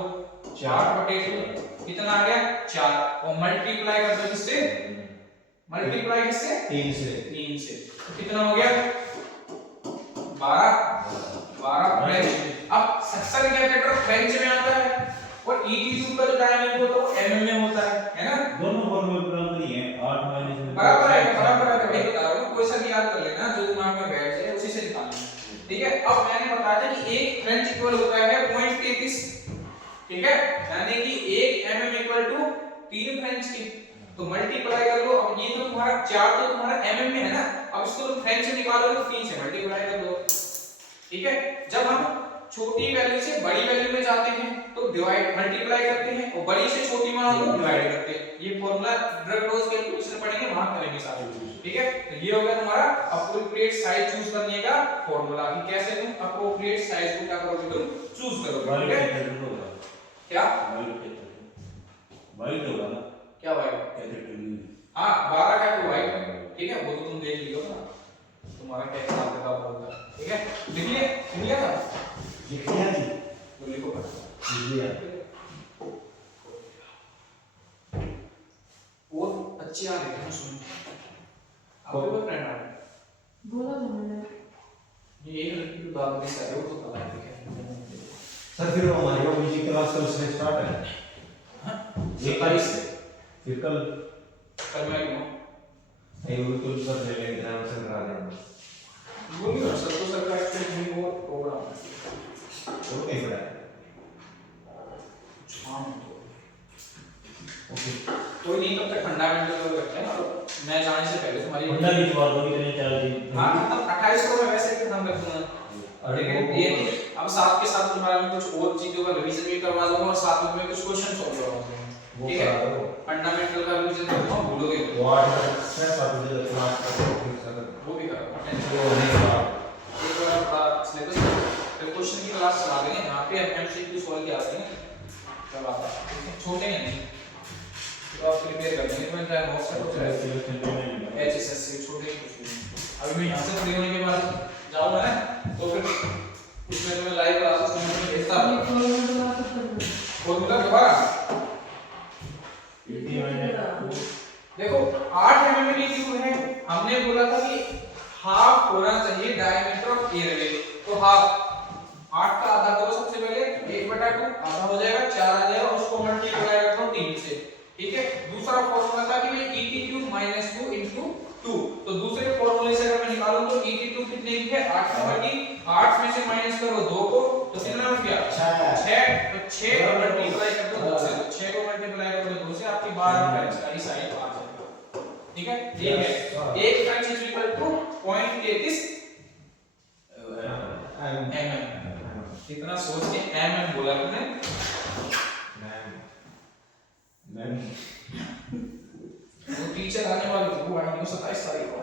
8/2 कितना आ गया 4, और मल्टीप्लाई कर दो किससे, मल्टीप्लाई किससे 3 से, 3 से, तो कितना हो गया 12 फ्रेंच। अब सक्शन कैथेटर फ्रेंच में आता है और ईटी ट्यूब का जो डायमीटर होता है वो एमएम में होता है ना, दोनों फॉर्मूले बराबर ही हैं, 8 माइनस में बराबर है भाई बता रहा हूं, कोई सा भी याद कर लेना जो दिमाग में बैठ जाए उसी से निकालना, ठीक है। अब मैंने बताया था कि एक फ्रेंच इक्वल होता है 0.33, ठीक है, यानी कि 1 mm इक्वल टू 3 फ्रेंच की, तो मल्टीप्लाई कर लो। अब ये तो तुम्हारा 4 तो तुम्हारा mm में है ना, अब इसको तुम फ्रेंच में निकालो तो 3 से मल्टीप्लाई कर दो, ठीक है। जब हम छोटी वैल्यू से बड़ी वैल्यू में जाते हैं तो डिवाइड मल्टीप्लाई करते हैं, और बड़ी से छोटी मान को डिवाइड करते हैं। ये फार्मूला ड्रग डोज कैलकुलेशन पढ़ेंगे वहां करेंगे सारे, ठीक है। तो ये हो गया तुम्हारा अप्रोप्रिएट साइज चूज करने का फार्मूला, कि कैसे तुम अप्रोप्रिएट साइज को क्या करोगे, तुम चूज करोगे, ठीक है। क्या वाइट होगा ना, क्या वाइट, कैथेटर हां 12 का तो वाइट, ठीक है, वो तो तुम देख लियो ना तुम्हारा क्या हिसाब किताब होगा, ठीक है। लिखिए लिखिए ना, लिखिए जी, तो लिखो लिखिए और अच्छी आ रही है सुन, आपको कोई फ्रेंड आ रहा है बोला तो मैंने, ये एक लड़की को बात नहीं कर रहे हो तो पता है, ठीक है। सर फिर वो हमारी वो म्यूजिक क्लास कल से स्टार्ट है, हां ये 27 से फिर कल मैं क्यों नहीं वो कुछ कर लेंगे, ध्यान से करा देंगे, बोलिए सर, तो सर का एक्चुअली वो प्रोग्राम है वो कहीं पड़ा है, हां ओके कोई नहीं, तब तक फंडामेंटल को करते हैं, और मैं जाने से पहले तुम्हारी बंदा की बात होगी कितने चार दिन, हां खत्म 28 को मैं वैसे ही खत्म कर दूंगा, लेकिन ये नहीं अब साथ के साथ तुम्हारा मैं कुछ और चीजों का रिवीजन भी करवा दूंगा, और साथ में मैं कुछ क्वेश्चन सॉल्व करवाऊंगा, ठीक है। फंडामेंटल का रिवीजन करवा भूलोगे वो 8 से 7 बजे तक क्लास वो भी करूंगा, वो नहीं हुआ, एक बार थोड़ा सिलेबस फिर क्वेश्चन की क्लास चला देंगे, यहाँ पे एमसीक्यू सॉल्व किया आते हैं, चलो आप छोटे हैं नहीं तो आप प्रिपेयर कर देंगे, तो मैं चाहे नोट्स का कुछ एचएसएससी छोटे ही कुछ नहीं। अभी मैं यहाँ से फ्री होने के बाद जाऊंगा ना, तो फिर उसमें तुम्हें लाइव क्लासेस में मैं भेजता हूँ, फॉर्मूला दोबारा देखो 8 mm की ट्यूब है, हमने बोला था कि हाफ होना चाहिए डायमीटर ऑफ एयरवे, तो हाफ 8 का आधा करो सबसे पहले, 1/2 आधा हो जाएगा 4 आ जाएगा, उसको मल्टीप्लाई करता हूं 3 से, ठीक है। दूसरा फार्मूला था कि मैं ET क्यूब - 2 into 2, तो दूसरे फार्मूले से अगर मैं निकालूं तो ET क्यूब कितने की है 8 नंबर की, 8 में से माइनस करो 2 को, तो कितना हो गया 6, तो 6 को मल्टीप्लाई कर दो 2 से, तो 6 को मल्टीप्लाई कर दो 2 से, आपकी 12 फ्रेंच का ही साइज आ जाएगा, ठीक है। ये है एक French is equal to 0.33 mm, कितना सोच के mm बोला तुमने, मैम वो टीचर आने वाले थे, वो आएंगे 27 तारीख को,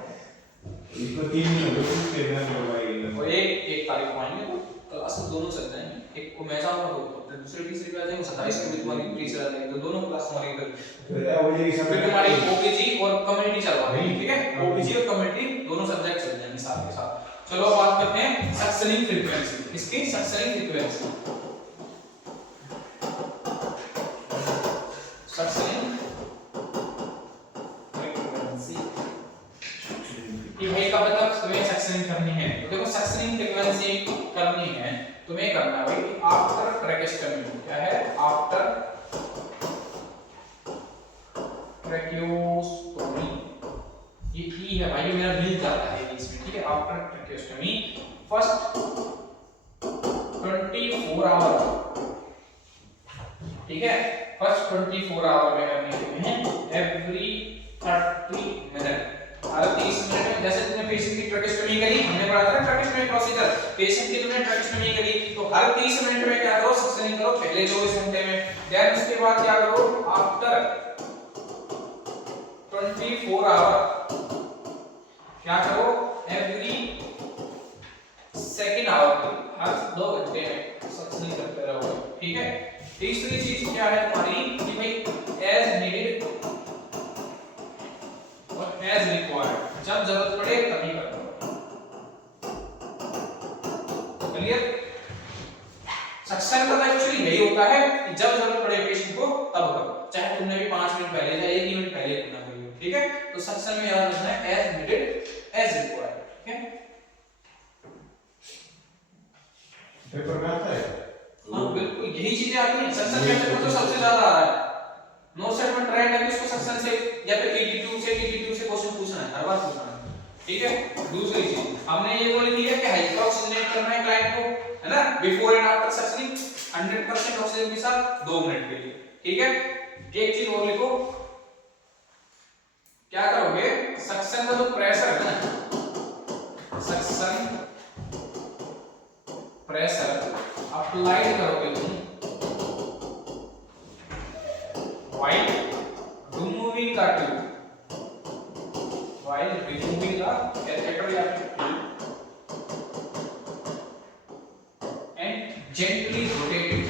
इसको 3 दिन हो गए उसके बिना मोबाइल और एक तारीख को आएंगे, तो क्लास में दोनों चल जाएंगे, एक को मैं जाऊंगा तो दूसरे तीसरे पे आ जाएंगे, 27 को भी तुम्हारी टीचर आ जाएंगे, तो दोनों क्लास हमारी इधर, फिर एवरेज की फिर तुम्हारी ओपीजी और कम्युनिटी चलवा देंगे, ठीक है। ओपीजी और कम्युनिटी दोनों सब्जेक्ट चल जाएंगे साथ के साथ। चलो अब बात करते हैं सक्शनिंग फ्रीक्वेंसी, इसकी सक्शनिंग फ्रीक्वेंसी, सक्शनिंग फ्रीक्वेंसी कि भाई कब तक तुम्हें सक्शनिंग करनी है, तो देखो सक्शनिंग फ्रीक्वेंसी करनी है तुम्हें करना है भाई आफ्टर ट्रैकेस्टमी, क्या है आफ्टर ट्रैकियोस्टोमी, ये ई है भाई, ये मेरा मिल जाता है इसमें, ठीक है। आफ्टर ट्रैकियोस्टमी फर्स्ट 24 आवर, ठीक है, फर्स्ट 24 आवर में करनी है, एवरी 30 मिनट, हर 30 मिनट में। जैसे तुमने पेशेंट की ट्रैकेस्टमी करी, हमने पढ़ा था ट्रैकेस्टमी प्रोसीजर, पेशेंट की तुमने ट्रैकेस्टमी करी तो हर 30 मिनट में क्या करो सक्शनिंग करो, पहले 24 घंटे में, देन उसके बाद क्या करो आफ्टर 24 आवर क्या करो, एवरी सेकेंड आवर, हर 2 घंटे में सक्सेनिंग करते रहो, ठीक है। तीसरी चीज क्या है तुम्हारी कि भाई एज नीडेड और एज रिक्वायर्ड, जब जरूरत पड़े तभी करो, क्लियर। सक्सेन का एक्चुअली यही होता है कि जब जरूरत पड़े पेशेंट को तब करो, चाहे तुमने भी 5 मिनट पहले या 1 मिनट पहले करना करिए, ठीक है। तो सक्सेन में याद रखना है एज नीडेड एज रिक्वायर्ड, ठीक है। पेपर में आता है। हाँ बिल्कुल यही चीजें आती हैं, सक्सेन के पेपर तो सबसे ज्यादा आ रहा है। नो सेट में ट्राई करके उसको सक्सेन से या फिर 82 से क्वेश्चन पूछना है, हर बार पूछना है, ठीक है। दूसरी चीज हमने ये बोली थी कि हाइपर ऑक्सीजनेट करना है क्लाइंट को, है ना, बिफोर एंड आफ्टर सक्सेनिंग 100% ऑक्सीजन के साथ 2 मिनट के लिए, ठीक है। एक चीज और लिखो, क्या करोगे, सक्सेन का जो प्रेशर है ना, सक्सेन प्रेशर अप्लाइड करोगे तुम while removing the tube, while removing the catheter या tube and gently rotate it,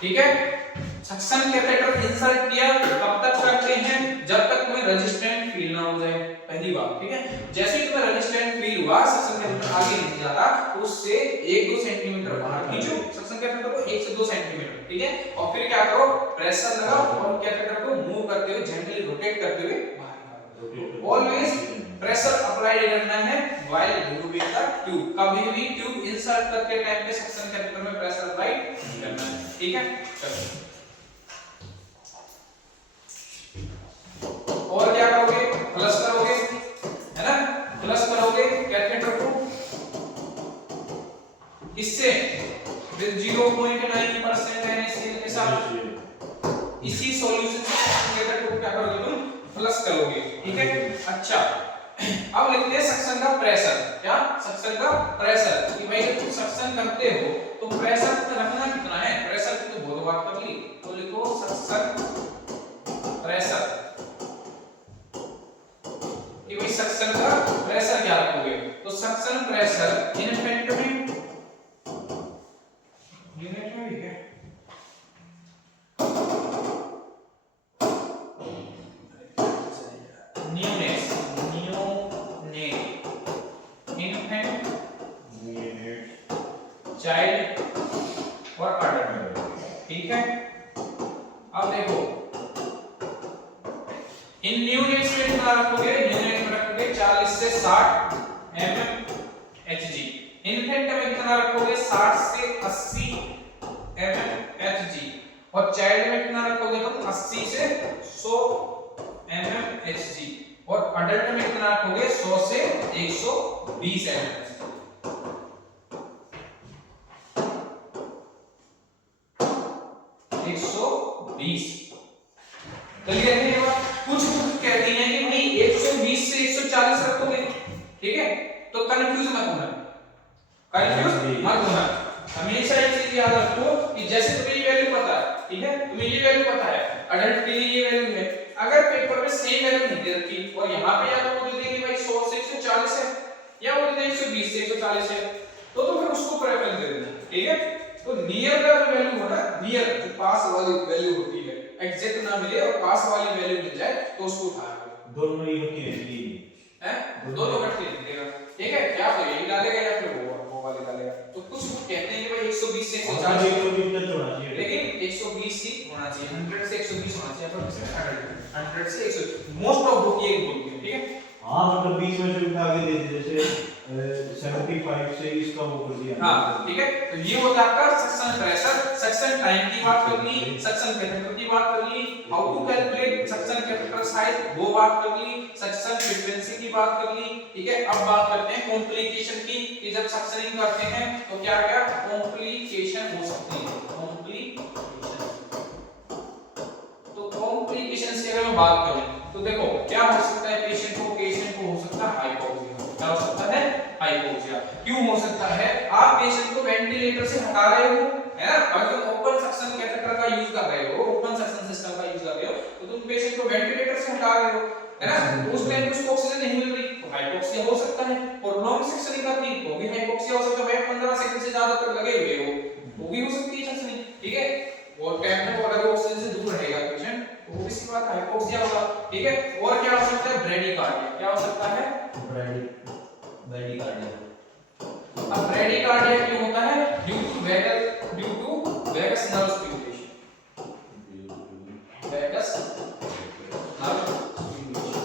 ठीक है। सक्शन कैथेटर इंसर्ट किया कब तक करते हैं, जब तक तुम्हें रेजिस्टेंट फील ना हो जाए, पहली बात, ठीक है। जैसे ही तुम्हें रेजिस्टेंट फील हुआ, सक्शन कैथेटर आगे नहीं जाता, तो उससे 1-2 सेंटीमीटर बाहर खींचो सक्शन कैथेटर को, 1 से 2 सेंटीमीटर, ठीक है। और फिर क्या करो, प्रेशर लगाओ और कैथेटर को मूव करते हुए जेंटली रोटेट करते हुए बाहर निकालो। ऑलवेज प्रेशर अप्लाई करना है व्हाइल रिमूविंग द ट्यूब, कभी भी ट्यूब इंसर्ट करते टाइम पे सक्शन कैथेटर में प्रेशर अप्लाई नहीं करना है, ठीक है। चलो और क्या करोगे, फ्लश करोगे, है ना, फ्लश करोगे कैथेटर को, इससे 0.9% NaCl के साथ इसी सॉल्यूशन से कैथेटर को क्या करोगे तुम, फ्लश करोगे, ठीक है। अच्छा अब लिखते हैं सक्शन का प्रेशर, क्या सक्शन का प्रेशर, कि भाई जब तुम सक्शन करते हो तो प्रेशर रखना कितना है, प्रेशर की तो बहुत बात कर ली, तो लिखो सक्शन प्रेशर, कि भाई सक्शन का प्रेशर क्या रखोगे, तो सक्शन प्रेशर यूनिट में भी है, न्यूनेट इन्फेंट चाइल्ड और अडल्ट, ठीक है। अब देखो इन न्यूनेट्स में कितना रखोगे, न्यूनेट में रखोगे 40 से 60 mmHg, इन्फेंट में कितना रखोगे 60 से 80 mmHg, और चाइल्ड में कितना रखोगे तुम 80 से 100 mmHg, और अडल्ट में कितना रखोगे 100 से 120 mmHg, 120। क्लियर है ये बात। कुछ कहती हैं कि भाई 120 से 140 रखोगे, ठीक है, तो कंफ्यूज मत होना, हमेशा एक चीज याद रखो कि जैसे तुम्हें ये वैल्यू पता है, ठीक है, तुम्हें ये वैल्यू पता है, अडल्ट के लिए ये वैल्यू है, अगर पेपर में सेम वैल्यू नहीं दे रखी और यहाँ पे या तो वो दे देंगे भाई 100 से 140 है या वो दे देंगे 120 से 140 है, तो फिर उसको प्रेफरेंस दे देना, ठीक है। तो नियर का जो वैल्यू है ना, नियर जो पास वाली वैल्यू होती है, एग्जैक्ट ना मिले और पास वाली वैल्यू मिल जाए तो उसको उठा लो, दोनों ही होती है, दोनों इकट्ठे लिख देगा, ठीक है। क्या तो यही डालेगा या फिर वो वाले डालेगा, तो कुछ कहते हैं कि भाई 120 से 140, लेकिन 120 ही होना चाहिए, 100 से 120 होना चाहिए, 100 से 120, मोस्ट ऑफ बुक ये बोलते हैं, ठीक है। हाँ मतलब बीच में से उठा के दे दी, जैसे 75 से इसका वो कर दिया, हाँ ठीक है। तो ये होता है आपका सक्शन प्रेशर, सक्शन टाइम की बात कर ली, सक्शन कैथेटर की बात कर ली, how to calculate suction catheter size वो बात कर ली, सक्शन फ्रीक्वेंसी की बात कर ली, ठीक है। अब बात करते हैं कॉम्प्लिकेशन की, कि जब सक्शनिंग करते हैं तो क्या क्या कॉम्प्लिकेशन हो सकती है, तो कॉम्प्लिकेशंस की अगर मैं बात करूं तो देखो क्या हो सकता है, पेशेंट को हो सकता है हाइपोक्सिया, क्या हो सकता है हाइपोक्सिया, क्यों हो सकता है, आप पेशेंट को वेंटिलेटर से हटा रहे हो, है ना, अगर ओपन सक्शन कैथेटर का यूज कर रहे हो, ओपन सक्शन सिस्टम का यूज कर रहे हो, तो तुम पेशेंट को वेंटिलेटर से हटा रहे हो, है ना? तो उस टाइम उसको ऑक्सीजन नहीं मिल रही, तो हाइपोक्सिया हो सकता है। और लॉन्ग सेक्शनिंग करती तो भी हाइपोक्सिया हो सकता है, 15 सेकंड से ज्यादा तक लगे हुए हो, वो भी हो सकती है सेक्शनिंग, ठीक है? और टाइम में अगर ऑक्सीजन से दूर रहेगा पेशेंट तो वो किसी बात हाइपोक्सिया होगा, ठीक है? और क्या हो सकता है? ब्रेडिकार्डिया। क्या हो सकता है? ब्रेडिकार्डिया। अब ब्रेडिकार्डिया क्यों होता है? Due to vagus nerve stimulation, vagus nerve stimulation.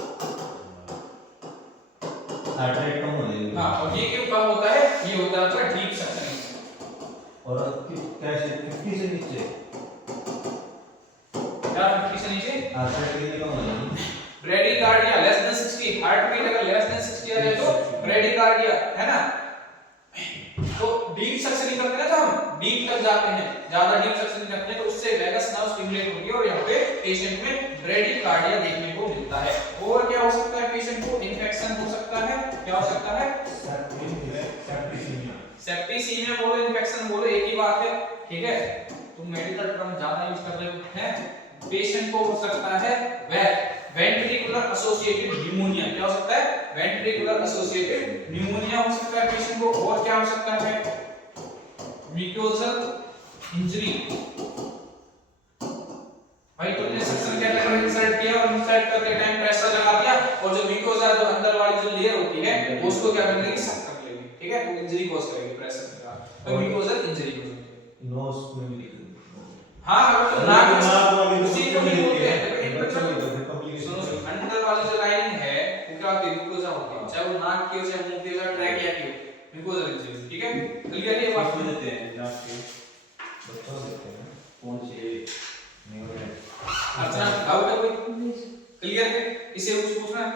Heart rate कम होने लगी। हाँ, और ये क्यों कम होता है? ये होता है आपका डीप सक्शनिंग से। और कैसे 50 से नीचे क्या 50 से नीचे? हार्ट रेट कितने कम होने लगी? Bradycardia less than 60, heart beat अगर लेस देन 60 आ जाए तो ब्रेडिकार्डिया, है ना? तो डीप सक्शनिंग करते हैं, तो हम डीप तक जाते हैं, ज्यादा डीप सक्शनिंग करते हैं तो उससे वैगस नर्व स्टिमुलेट होती है और यहाँ पे पेशेंट में ब्रेडिकार्डिया देखने को मिलता है। और क्या हो सकता है? पेशेंट को इन्फेक्शन हो सकता है। क्या हो सकता है? सेप्टिसीमिया बोलो, इन्फेक्शन बोलो, एक ही बात है, ठीक है? तुम मेडिकल टर्म ज्यादा यूज कर रहे हो हैं। पेशेंट को हो सकता है वेंट्रिकुलर एसोसिएटेड न्यूमोनिया। क्या हो सकता है? वेंट्रिकुलर एसोसिएटेड न्यूमोनिया हो सकता है पेशेंट को। और क्या हो सकता है? Mucosal injury. भाई तुमने सक्शन कैथेटर इंसर्ट किया और इंसर्ट करते टाइम प्रेशर लगा दिया और जो म्यूकोजा जो अंदर वाली जो लेयर होती है उसको क्या कर देगी? सक कर लेगी, ठीक है? तो इंजरी कॉज करेगी प्रेशर के बाद, तो म्यूकोजल इंजरी हो सकती है। नोज में भी हां, अगर नाक वाली उसी को ही बोलते हैं। सुनो अंदर वाली जो लाइनिंग है वो क्या होती है? म्यूकोजा होती है, चाहे वो नाक की हो, चाहे मुंह की हो, चाहे ट्रैकिया की हो, म्यूकोजल इंजरी, ठीक है? क्लियर है ये बात? देते हैं नाक के बच्चों देते हैं कौन से न्यूरोन। अच्छा, डाउट है कोई? क्लियर है? इसे कुछ पूछना है,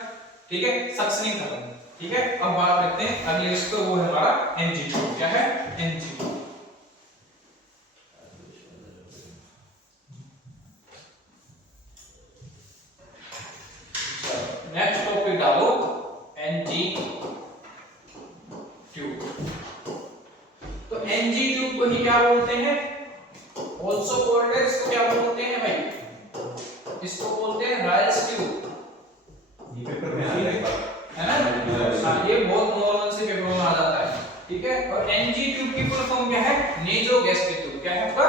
ठीक है? सक्शनिंग खत्म, ठीक है? अब बात करते हैं अगले इसको, वो है हमारा एनजी। क्या है? एनजी। नेक्स्ट टॉपिक डालो एनजी ट्यूब। तो एनजी ट्यूब को ही क्या बोलते हैं? ऑल्सो कॉल्ड एज, इसको क्या बोलते हैं भाई? इसको बोलते हैं राइल्स ट्यूब। ये पेपर में आ जाएगा, है ना? हाँ, ये बहुत नॉर्मल से पेपर में आ जाता है, ठीक है? और एनजी ट्यूब की फुल फॉर्म क्या है? Nasogastric tube. क्या है आपका?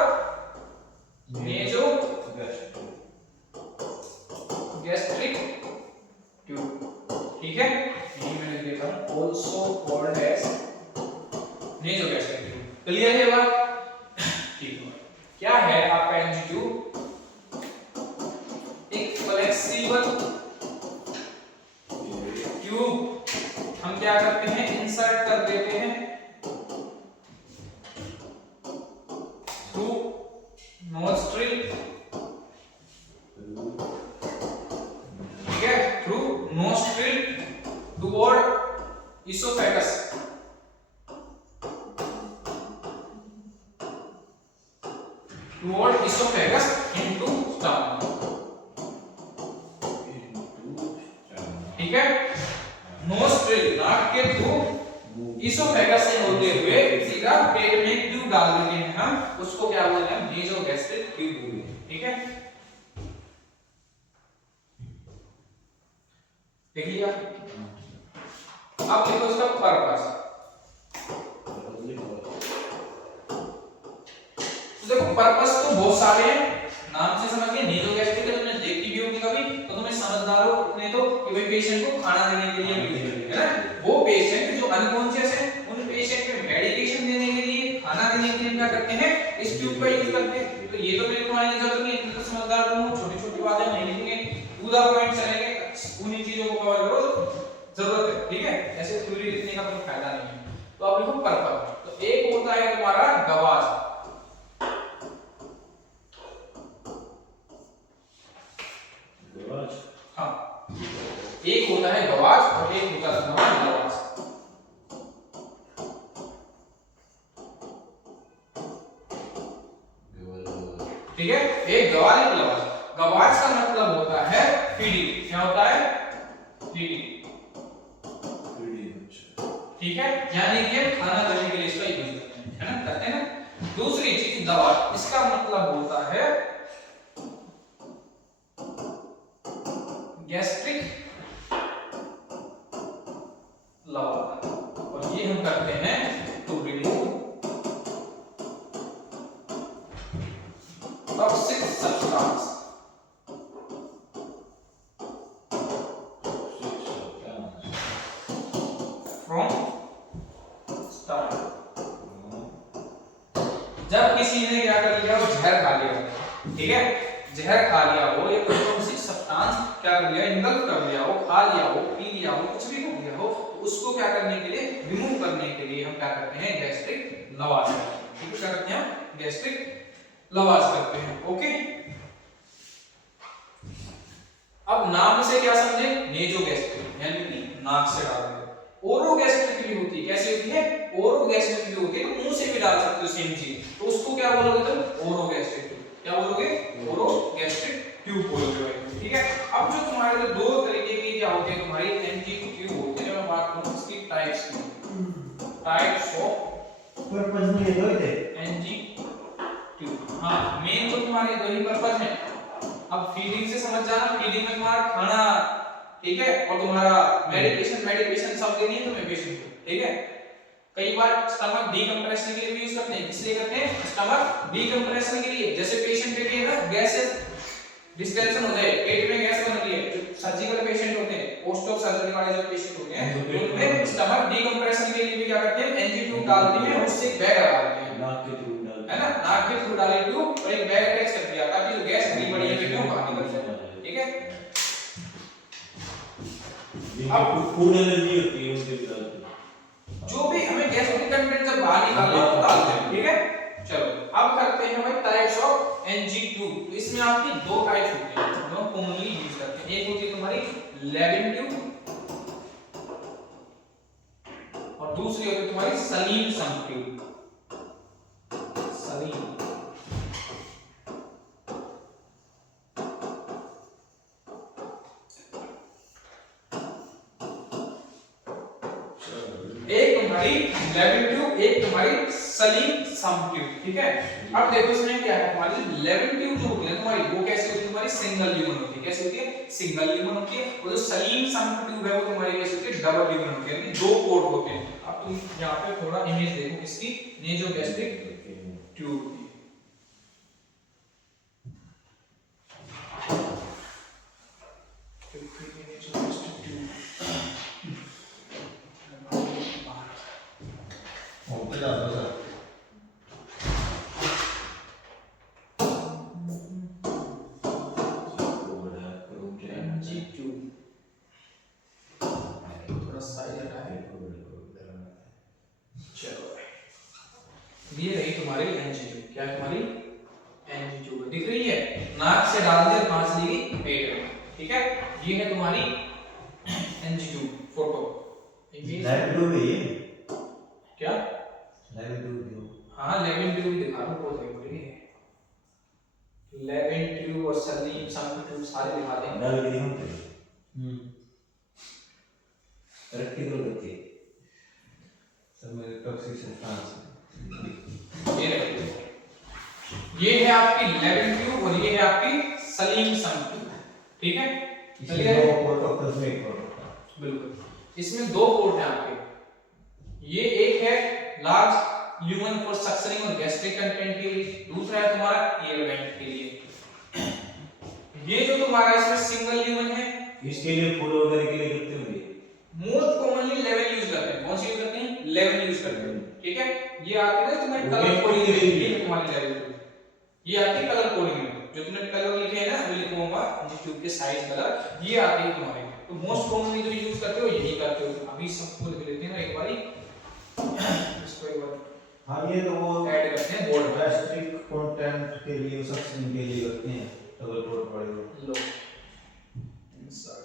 गैस्ट्रिक ट्यूब, ठीक है? यही मैंने लिखा है, also called as nasogastric tube. Clear है बात? ठीक है। क्या है आपका एनजी ट्यूब? एक फ्लेक्सिबल ट्यूब हम क्या करते हैं? इंसर्ट कर देते हैं थ्रू नोस्ट्रिल, ठीक है? Through nostril toward oesophagus, toward oesophagus into stomach, ठीक है? नोस्ट्रिल नाक के थ्रू इसोफेगस से होते हुए सीधा पेट में ट्यूब डाल देते हैं हम, उसको क्या बोलते हैं? नेजोगैस्ट्रिक ट्यूब बोलते हैं, ठीक है? देख लिया? अब देखो इसका पर्पस। तो देखो पर्पस तो बहुत सारे हैं, नाम से समझ गए। नेजोगैस्ट्रिक तुमने देखी भी होगी कभी, तो तुम्हें समझदार हो इतने तो कि भाई पेशेंट को खाना देने के लिए है ना? वो पेशेंट जो अनकॉन्शियस है उन पेशेंट में मेडिकेशन देने के लिए, खाना देने के लिए क्या करते हैं? इस ट्यूब का यूज करते हैं। तो ये तो मेरे को मानने की जरूरत नहीं है, तो समझदार तुम हो, छोटी-छोटी बातें नहीं लिखेंगे, टू द पॉइंट चलेंगे, उन्हीं चीजों को कवर करो जरूरत है, ठीक है? ऐसे थ्योरी लिखने का कोई फायदा नहीं है। तो अब लिखो पर्पस। तो एक होता है तुम्हारा गवाज, हाँ, एक होता है गवाज और एक होता है तुम्हारा लवाज। ठीक है? एक गवाज एक लवाज। गवाज का मतलब होता है फीडिंग। क्या होता है? फीडिंग, ठीक है? यानी कि खाना देने के लिए इसका यूज करते हैं, है ना? करते हैं ना? दूसरी चीज लवाज, इसका मतलब होता है गैस्ट्रिक लवाज। और ये हम करते हैं to remove toxic substance from stomach. जब किसी ने क्या कर लिया, वो जहर खा लिया, ठीक है, जहर खा लिया हो या कोई टॉक्सिक सब्सटेंस क्या कर लिया, इनगल्फ कर लिया हो, खा लिया हो, पी लिया हो, कुछ भी कर लिया हो, तो उसको क्या करने के लिए, रिमूव करने के लिए हम क्या करते हैं, गैस्ट्रिक लवाज करते हैं। ठीक है, क्या करते हैं हम, गैस्ट्रिक लवाज करते हैं। ओके, अब नाम से क्या समझे, नेजोगैस्ट्रिक यानी कि नाक से डाल दो। ओरोगैस्ट्रिक भी होती है, कैसी होती है, ओरोगैस्ट्रिक भी होती है, तो मुंह से भी डाल सकते हो सेम चीज, तो उसको क्या बोलोगे तुम, ओरोगैस्ट्रिक। क्या बोलोगे, ओरोगैस्ट्रिक ट्यूब बोलोगे भाई। ठीक है, अब जो तुम्हारे जो दो तरीके की क्या होती है तुम्हारी एनजी ट्यूब होती है, मैं बात करूं इसकी टाइप्स की, टाइप्स ऑफ पर्पस में ये दो थे एनजी ट्यूब। हाँ, मेन तो तुम्हारे दो ही पर्पस है। अब फीडिंग से समझ जाना, फीडिंग में तुम्हारा खाना, ठीक है, और तुम्हारा मेडिकेशन सब देनी है तुम्हें पेशेंट को। ठीक है, कई बार स्टमक डीकंप्रेशन के लिए भी यूज करते हैं, इसलिए करते हैं स्टमक डीकंप्रेशन के लिए। जैसे पेशेंट के ना गैस डिस्टेंशन हो जाए, पेट में गैस बन रही है, जो सर्जिकल पेशेंट होते हैं, पोस्ट ऑप सर्जरी वाले जो पेशेंट होते हैं, उनमें स्टमक डीकंप्रेशन के लिए भी क्या करते हैं, एनजी ट्यूब डालते हैं, उससे एक बैग लगा देते हैं, नाक के थ्रू डाल, है ना, नाक के थ्रू डाले ट्यूब और एक बैग अटैच कर दिया, ताकि जो गैस भरी पड़ी है पेट में बाहर निकल जाए। ठीक है, अब फूड एलर्जी होती है उनके भी डालते हैं। जो भी हमें गैस की कंटेंट जब बाहर निकालना हो तो डालते हैं। ठीक है, चलो अब करते हैं भाई टाइप्स ऑफ एनजी ट्यूब। तो इसमें आपकी दो टाइप्स होती हैं जो हम कॉमनली यूज करते हैं। एक होती है तुम्हारी लेविन ट्यूब और दूसरी होती है तुम्हारी सलीम सम ट्यूब। सलीम, एक तुम्हारी लेविन ट्यूब, एक तुम्हारी सलीम सम ट्यूब। ठीक है, अब देखो इसमें क्या है, तुम्हारी लेविन ट्यूब जो होती है तुम्हारी, वो कैसी होती है, तुम्हारी सिंगल ल्यूमन होती है। कैसी होती है, सिंगल ल्यूमन होती है। और जो सलीम सम ट्यूब है वो तुम्हारी कैसी होती है, डबल ल्यूमन होती है, यानी दो पोर्ट होते हैं। अब तुम यहाँ पे थोड़ा इमेज देखो किसकी, नेजोगैस्ट्रिक ट्यूब की। एनजी ट्यूब थोड़ा साइज हटा है, चलो ये रही तुम्हारी एनजी ट्यूब। क्या है तुम्हारी एनजी ट्यूब, दिख रही है, नाक से डाल दिया, सांस ली पेट में। ठीक है, ये है तुम्हारी NG tube photo. Live tube है ये, क्या लाइव ट्यूब, हाँ लेविन ट्यूब दिखा दो, बहुत है बड़ी है, लेविन ट्यूब और सलीम सम ट्यूब सारे दिखा देंगे। डाल के दिखाओ। रखी दो बच्चे सब मेरे टॉक्सिक सब्सटेंस ये रखिए, ये है आपकी लेविन ट्यूब और ये है आपकी सलीम सम ट्यूब। ठीक है, इसमें दो पोर्ट ऑफ द पोर्ट, बिल्कुल, इसमें दो पोर्ट हैं आपके। ये एक है लार्ज ल्यूमन फॉर सक्शनिंग और गैस्ट्रिक कंटेंट के लिए, दूसरा है तुम्हारा एयर वेंट के लिए। ये जो तुम्हारा इसमें सिंगल ल्यूमन है, इसके लिए फूड वगैरह के लिए करते होंगे। मोस्ट कॉमनली लेवल यूज करते हैं। कौन सी यूज करते हैं, लेवल यूज करते हैं। ठीक है, ये आती है तुम्हारी कलर कोडिंग में, ये है तुम्हारी लेवल, ये आती है कलर कोडिंग में, जो तुमने कलर लिखे हैं ना, वो लिखूंगा इंस्टीट्यूट के साइज कलर, ये आती है तुम्हारी। तो मोस्ट कॉमनली जो यूज करते हो यही करते हो। अभी सबको लिख लेते हैं ना एक बारी, इसको एक बार हाँ, ये तो वो ऐड करते हैं बोर्ड पे। गैस्ट्रिक कंटेंट के लिए, सक्शन के लिए करते हैं, डबल पोर्ट वाले वो। लो इंसर्ट,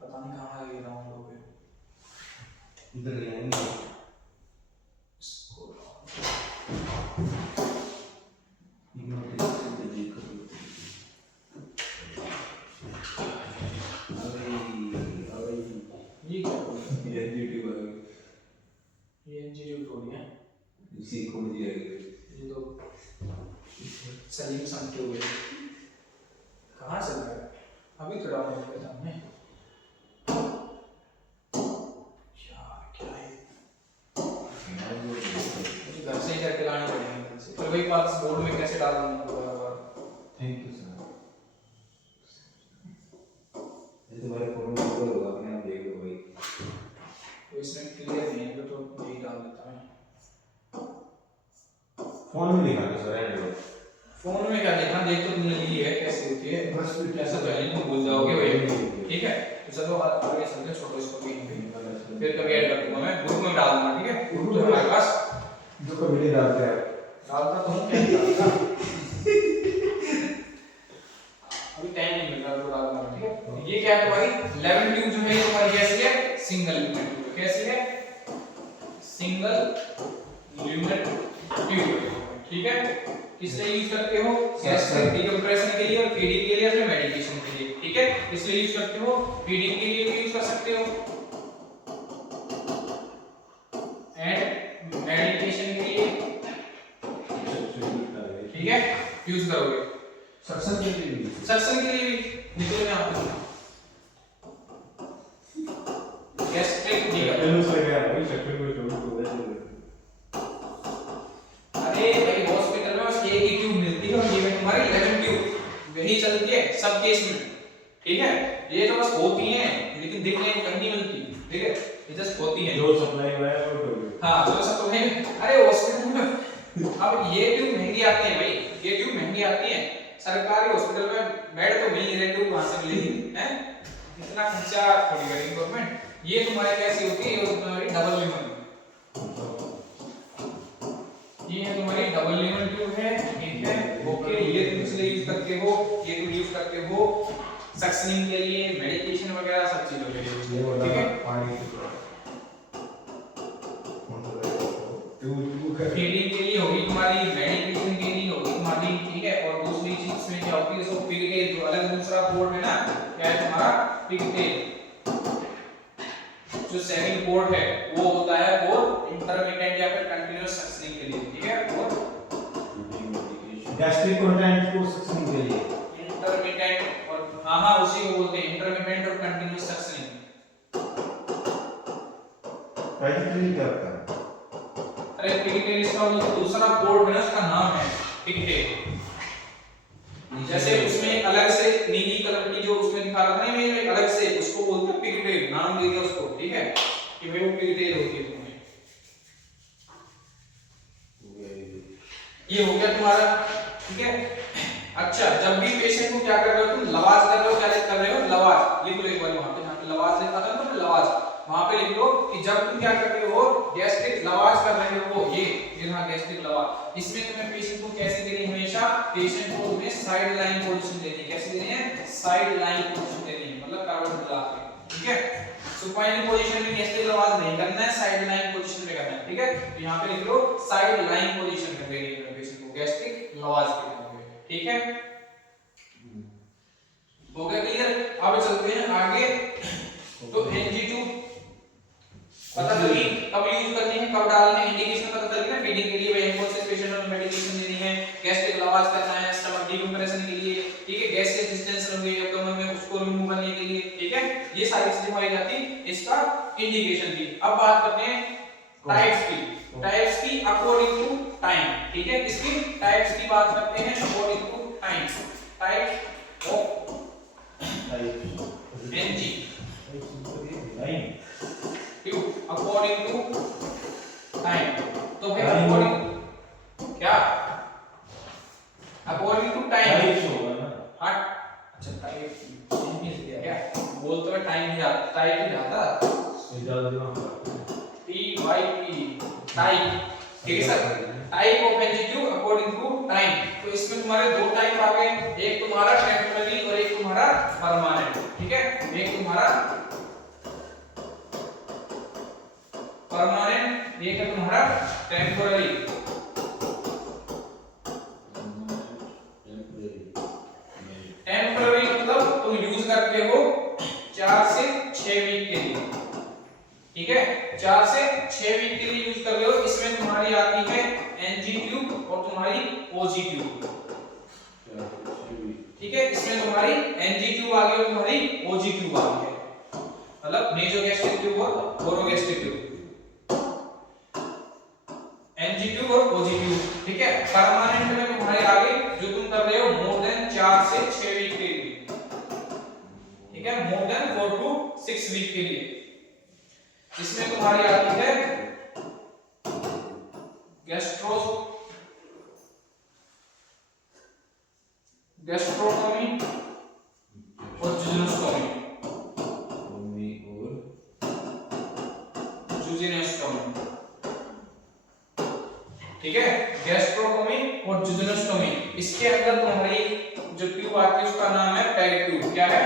पता नहीं कहां ये राउंड हो गए, इधर ले आएंगे। इसको ये क्या हो गया, ये एनजीटी थोड़ी है, इसी को दिया गया ये तो सलीम समझते हुए कहाँ से लाया? अभी तो डाउनलोड किया था हमने। क्या है? मुझे घर से ही करके लानी पड़ेगी। पर वही बात बोर्ड में कैसे डालूंगा दोबारा? Thank you sir. ये तुम्हारे फोन में ऊपर होगा, अपने आप देख लो भाई। तो इसमें क्लियर नहीं है तो यही डाल देता हूँ। फोन में दिखा दो सर एंड्रॉइड। फोन में क्या देखना, देख तो तुमने ली है कैसे होती है, बस कैसा तो है नहीं, तुम भूल जाओगे भाई। ठीक है, तो चलो आगे चलते हैं, छोड़ो इसको भी, फिर कभी ऐड कर दूंगा मैं, ग्रुप में डाल दूंगा। ठीक है, ग्रुप तो हमारे पास जो कभी डालते हैं डालता तो हूँ, क्या डालता अभी टाइम नहीं मिल रहा तो डाल दूंगा। ठीक है, ये क्या है भाई, 11 ट्यूब जो है ये हमारी कैसी है, सिंगल ल्यूमेट ट्यूब। कैसी है? Single lumen tube. ठीक है, किस लिए यूज करते हो? गैस्ट्रिक डिकम्प्रेशन के लिए और फीडिंग के लिए और मेडिकेशन के लिए। ठीक है, इसलिए यूज करते हो, फीडिंग के लिए भी यूज कर सकते हो एंड मेडिकेशन के लिए। ठीक है, यूज करोगे। सक्शन के लिए भी। सक्शन के लिए भी निकलो यहाँ पे, गैस्ट्रिक अरे भाई हॉस्पिटल में बस एक ही ट्यूब मिलती है और ये है तुम्हारी 11 ट्यूब, वही चलती है सब केस में। ठीक है, ये तो बस होती हैं लेकिन दिखने को कहीं नहीं मिलती। ठीक है, ये जस्ट होती हैं जो सप्लाई हुआ है वो तो हाँ जो सब तो है। अरे हॉस्पिटल में अब ये ट्यूब महंगी आती है भाई, ये ट्यूब महंगी आती है। सरकारी हॉस्पिटल में बेड तो मिल नहीं रहे, ट्यूब कहां से मिलेगी? हैं, इतना खर्चा थोड़ी करेगी गवर्नमेंट। ये तुम्हारे कैसी होती है, ये तुम्हारी डबल ल्यूमेन, ये है तुम्हारी डबल ल्यूमेन ट्यूब है। ठीक है, ओके, ये तुम इसलिए यूज करते हो, ये तुम यूज करते हो सक्शनिंग के लिए, मेडिकेशन वगैरह सब चीजों के लिए। ठीक है, फीडिंग के लिए होगी तुम्हारी, मेडिकेशन के लिए होगी तुम्हारी। ठीक है, और दूसरी चीज में क्या होती है, इसको पिगटेल, जो अलग दूसरा कोड है ना, क्या है तुम्हारा पिगटेल। जो सेकंड कोड है वो होता है फॉर इंटरमिटेंट या फिर कंटीन्यूअस सक्शनिंग के लिए। ठीक है, और गैस्ट्रिक कंटेंट को सक्शनिंग के लिए इंटरमिटेंट और हाँ उसी को बोलते हैं इंटरमिटेंट और कंटीन्यूअस सक्शनिंग। प्राइमरी क्या होता है? अरे पिगटेल इसका वो दूसरा कोड है ना, उसका नाम है पिगटेल। जैसे उसमें अलग से नीली कलर की जो उसमें दिखा रहा था ना इमेज में, अलग से उसको बोलते हैं पिगटेल, नाम दे दिया उसको। ठीक है, कि भाई वो पिगटेल होती है तुम्हें। ये हो गया तुम्हारा। ठीक है, अच्छा, जब भी पेशेंट को क्या कर रहे हो तुम, लवाज कर रहे हो, क्या कर रहे हो, लवाज लिख लो एक बार वहां पे, जहां पे लवाज लिखा था ना, तो लवाज वहां पे लिख लो कि जब तुम क्या कर रहे हो, गैस्ट्रिक लवाज कर रहे हो, ये जहां गैस्ट्रिक लवाज, इसमें तुम्हें पेशेंट को कैसे देनी है, हमेशा पेशेंट को तुम्हें साइड लाइन पोजीशन देनी है। कैसे देनी है? साइड लाइन पोजीशन देनी है, मतलब करवट बुला के। ठीक है, सुपाइन पोजीशन में गैस्ट्रिक लवाज नहीं करना है, साइड लाइन पोजीशन में करना है। ठीक है, तो यहां पे लिख लो साइड लाइन पोजीशन में देनी है पेशेंट को गैस्ट्रिक लवाज के लिए। ठीक है, हो गया क्लियर? अब चलते हैं आगे। तो NG2 पता चली कब यूज करनी है, कब डालनी है, इंडिकेशन पता चल गई ना, फीडिंग के लिए वेंकोसिस पेशेंट में मेडिकेशन देनी है, गैस्ट्रिक लवाज करना है, स्टमक डिकम्प्रेशन के लिए। ठीक है, गैस रेजिस्टेंस होगी एब्डोमेन में, उसको रिमूव करने के लिए। ठीक है, ये सारी चीजें हमारी जाती इसका इंडिकेशन की। अब बात करते हैं टाइप्स की, टाइप्स की अकॉर्डिंग टू टाइम। ठीक है, इसकी टाइप्स की बात करते हैं according to time. Type of NG tube according to time. तो भाई अकॉर्डिंग क्या, अकॉर्डिंग टू टाइम होगा ना। हट, अच्छा टाइप इंग्लिश दिया क्या, बोल तो टाइम ही जाता, टाइप ही जाता, TYP टाइप। ठीक है sir, type of NG tube according to time. तो इसमें तुम्हारे दो टाइप आ गए, एक तुम्हारा टेम्पररी और एक तुम्हारा परमानेंट। ठीक है, एक तुम्हारा परमानेंट, एक है तुम्हारा टेम्पररी। टेम्पररी मतलब तुम यूज करते हो 4 से 6 वीक के लिए। ठीक है, 4 से 6 वीक के लिए यूज कर रहे हो। इसमें तुम्हारी आती है NG ट्यूब और तुम्हारी OG ट्यूब, ठीक है। इसमें तुम्हारी NG ट्यूब आ गई और तुम्हारी OG ट्यूब आ गई है, मतलब नेसोगैस्ट्रिक ट्यूब और ओरोगैस्ट्रिक ट्यूब, NG ट्यूब और OG ट्यूब, ठीक है। परमानेंट में तुम्हारे आगे जो तुम कर रहे हो मोर देन 4 से 6 वीक के लिए, ठीक है, मोर देन 4 to 6 वीक के लिए। इसमें तुम्हारी आती है गैस्ट्रोटोमी और जुजिनोस्टोमी, ठीक है, गैस्ट्रोटोमी और जुजिनोस्टोमी। इसके अंदर तुम्हारी जो ट्यूब आती है उसका नाम है पैग ट्यूब। क्या है?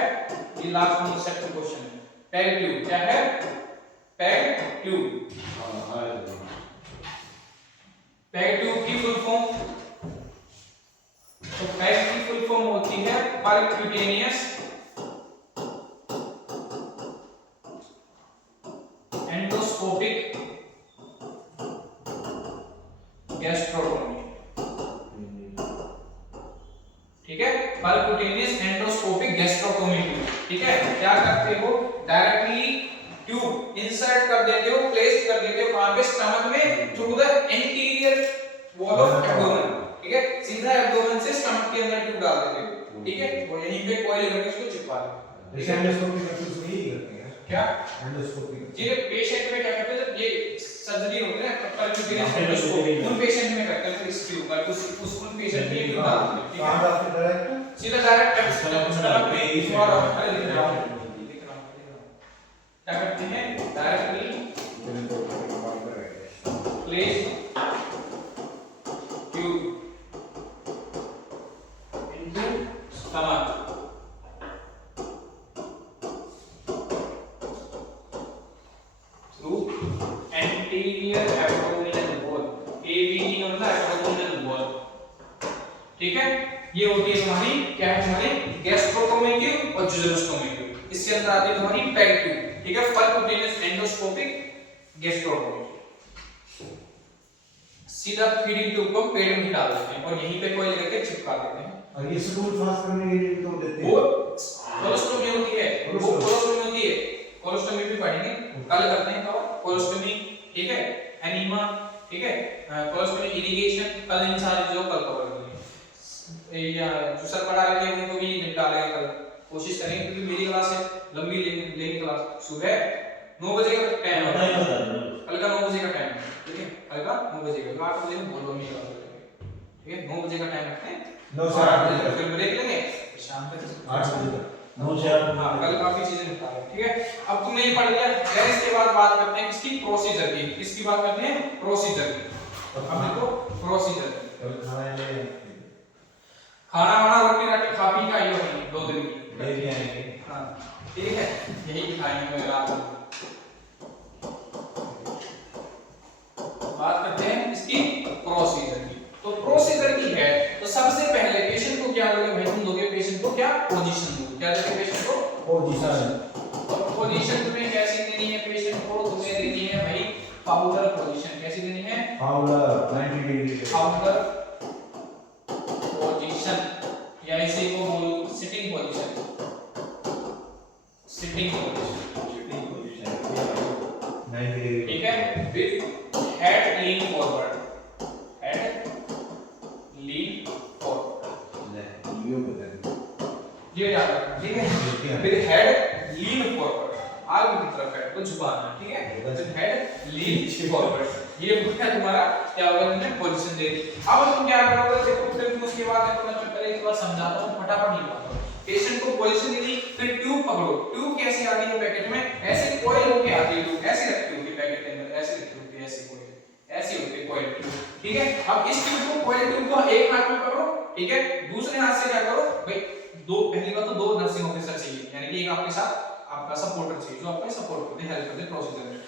ये लास्ट में सेकंड क्वेश्चन है। पैग ट्यूब क्या है? Peg tube. पैग ट्यूब की फुल फॉर्म, तो पैग की फुल फॉर्म होती है परक्यूटेनियस एंडोस्कोपिक गैस्ट्रोटोमी, ठीक है, परक्यूटेनियस एंडोस्कोपिक गैस्ट्रोटोमी, ठीक है। क्या करते हो? डायरेक्टली ट्यूब इंसर्ट कर देते हो, प्लेस कर देते हो कहां पे? स्टमक में, through the anterior wall of abdomen, ठीक है, सीधा एब्डोमेन से स्टमक के अंदर ट्यूब डाल देते हो, ठीक है, और यहीं पे कॉइल करके उसको चिपका दो। जैसे एंडोस्कोपी करते हैं यही करते हैं क्या? एंडोस्कोपी जी पेशेंट में क्या करते हैं जब ये सर्जरी होती है ना परक्यूटेनियस एंडोस्कोपी उन पेशेंट में करते हैं, तो इस ट्यूब का उस उन पेशेंट में ट्यूब डाल देते हैं, ठीक है। कहां डालते डायरेक्ट? सीधा डायरेक्ट स्टमक में इस और अरे लिख रहा हूं क्या करते हैं? Directly place tube into stomach through anterior abdominal wall, ABD का मतलब एब्डोमिनल वॉल, ठीक है। ये होती है तुम्हारी क्या है? तुम्हारी गैस्ट्रोटोमी ट्यूब और जुजिनोस्टोमी ट्यूब। इसके अंदर आती है तुम्हारी पैग ट्यूब, ठीक है, परक्यूटेनियस एंडोस्कोपिक गैस्ट्रोटोमी। सीधा फीडिंग ट्यूब को पेट में डाल देते हैं और यहीं पे कोई लेकर चिपका देते हैं। और ये स्टूल पास करने के लिए तो देते हैं वो कोलोस्टोमी होती है, वो कोलोस्टोमी होती है, कोलोस्टोमी भी पढ़ेंगे, कल करते हैं तो कोलोस्टोमी, ठीक है, एनीमा, ठीक है, कोलोस्टोमी इरिगेशन, कल इन सारी चीजों कल कवर करेंगे। या जो सर पढ़ा रहे हैं उनको भी निपटालेंगे कल, कोशिश करेंगे क्योंकि मेरी क्लास है लंबी लेंगे क्लास। सुबह 9 बजे का टाइम है, कल का 9 बजे का टाइम है, ठीक है, कल का 9 बजे का, 8 बजे में बहुत लंबी क्लास करेंगे, ठीक है। 9 बजे का टाइम रखते हैं, 9 से 8 बजे फिर ब्रेक लेंगे शाम तक 8 बजे तक 9 से 8 हाँ, कल काफी चीजें निपटा रहे हैं, ठीक है। अब तुमने ये पढ़ लिया, फिर इसके बाद बात करते हैं किसकी? प्रोसीजर की। किसकी बात करते हैं? प्रोसीजर की। अब देखो प्रोसीजर खाना वाना रोटी राटी खा पी का आइयो 2 दिन की ले भी आएंगे, हाँ, ठीक है, यही खाएंगे रात में। बात करते हैं इसकी प्रोसीजर की। तो प्रोसीजर की है तो सबसे पहले पेशेंट को क्या दोगे भाई? तुम दोगे पेशेंट को क्या? पोजीशन दोगे। क्या दोगे पेशेंट को? पोजीशन। और पोजीशन तुम्हें कैसी देनी है पेशेंट को? तुम्हें देनी है भाई फाउलर पोजीशन। कैसी देनी है? फाउलर 90 डिग्री फाउलर पोजीशन, या इसे को बोलो sitting position, sitting position, 90 degree, ठीक है, with head lean forward, head lean forward, ये याद रखना, ठीक है, विद हेड लीन फॉरवर्ड, आगे की तरफ हेड को झुकाना, ठीक है, विद हेड लीन फॉरवर्ड। ये है तुम्हारा क्या होगा? तुमने पोजीशन दे दी। अब तुम क्या करोगे? देखो फिर तुम उसके बाद देखो, मैं पहले एक बार समझाता हूं, फटाफट लिखवाता हूं। पेशेंट को पोजीशन दी, फिर ट्यूब पकड़ो। ट्यूब कैसे आती है पैकेट में? ऐसे कॉइल होके आती है ट्यूब, ऐसे रखती होगी पैकेट के अंदर, ऐसे रखती होगी, ऐसे कॉइल, ऐसे होती है कॉइल ट्यूब, ठीक है। अब इस ट्यूब को, कॉइल ट्यूब को एक हाथ में पकड़ो, ठीक है, दूसरे हाथ से क्या करो भाई? पहली बात तो 2 नर्सिंग ऑफिसर चाहिए, यानी कि एक आपके साथ आपका सपोर्टर चाहिए जो आपको सपोर्ट करे, हेल्प करे प्रोसीजर में।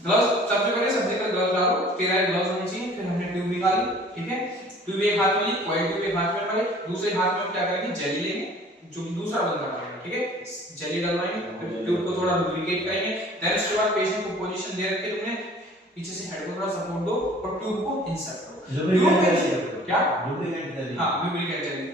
ग्लव्स सबसे पहले सर्जिकल ग्लव्स डालो, स्टेराइल ग्लव्स होने चाहिए। फिर हमने ट्यूब निकाली, ठीक है, ट्यूब एक हाथ में ली, कॉइल ट्यूब एक हाथ में पकड़े, दूसरे हाथ में क्या करेंगे? जेली लेंगे, जो कि दूसरा बंदा डालेगा, ठीक है, जेली डलवाएंगे, फिर ट्यूब को थोड़ा लुब्रिकेट करेंगे। देन उसके बाद पेशेंट को पोजीशन दे रखे तुमने, पीछे से हेड को थोड़ा सपोर्ट दो और ट्यूब को इंसर्ट करो। क्या लुब्रिकेंट जेली। हाँ लुब्रिकेंट जेली,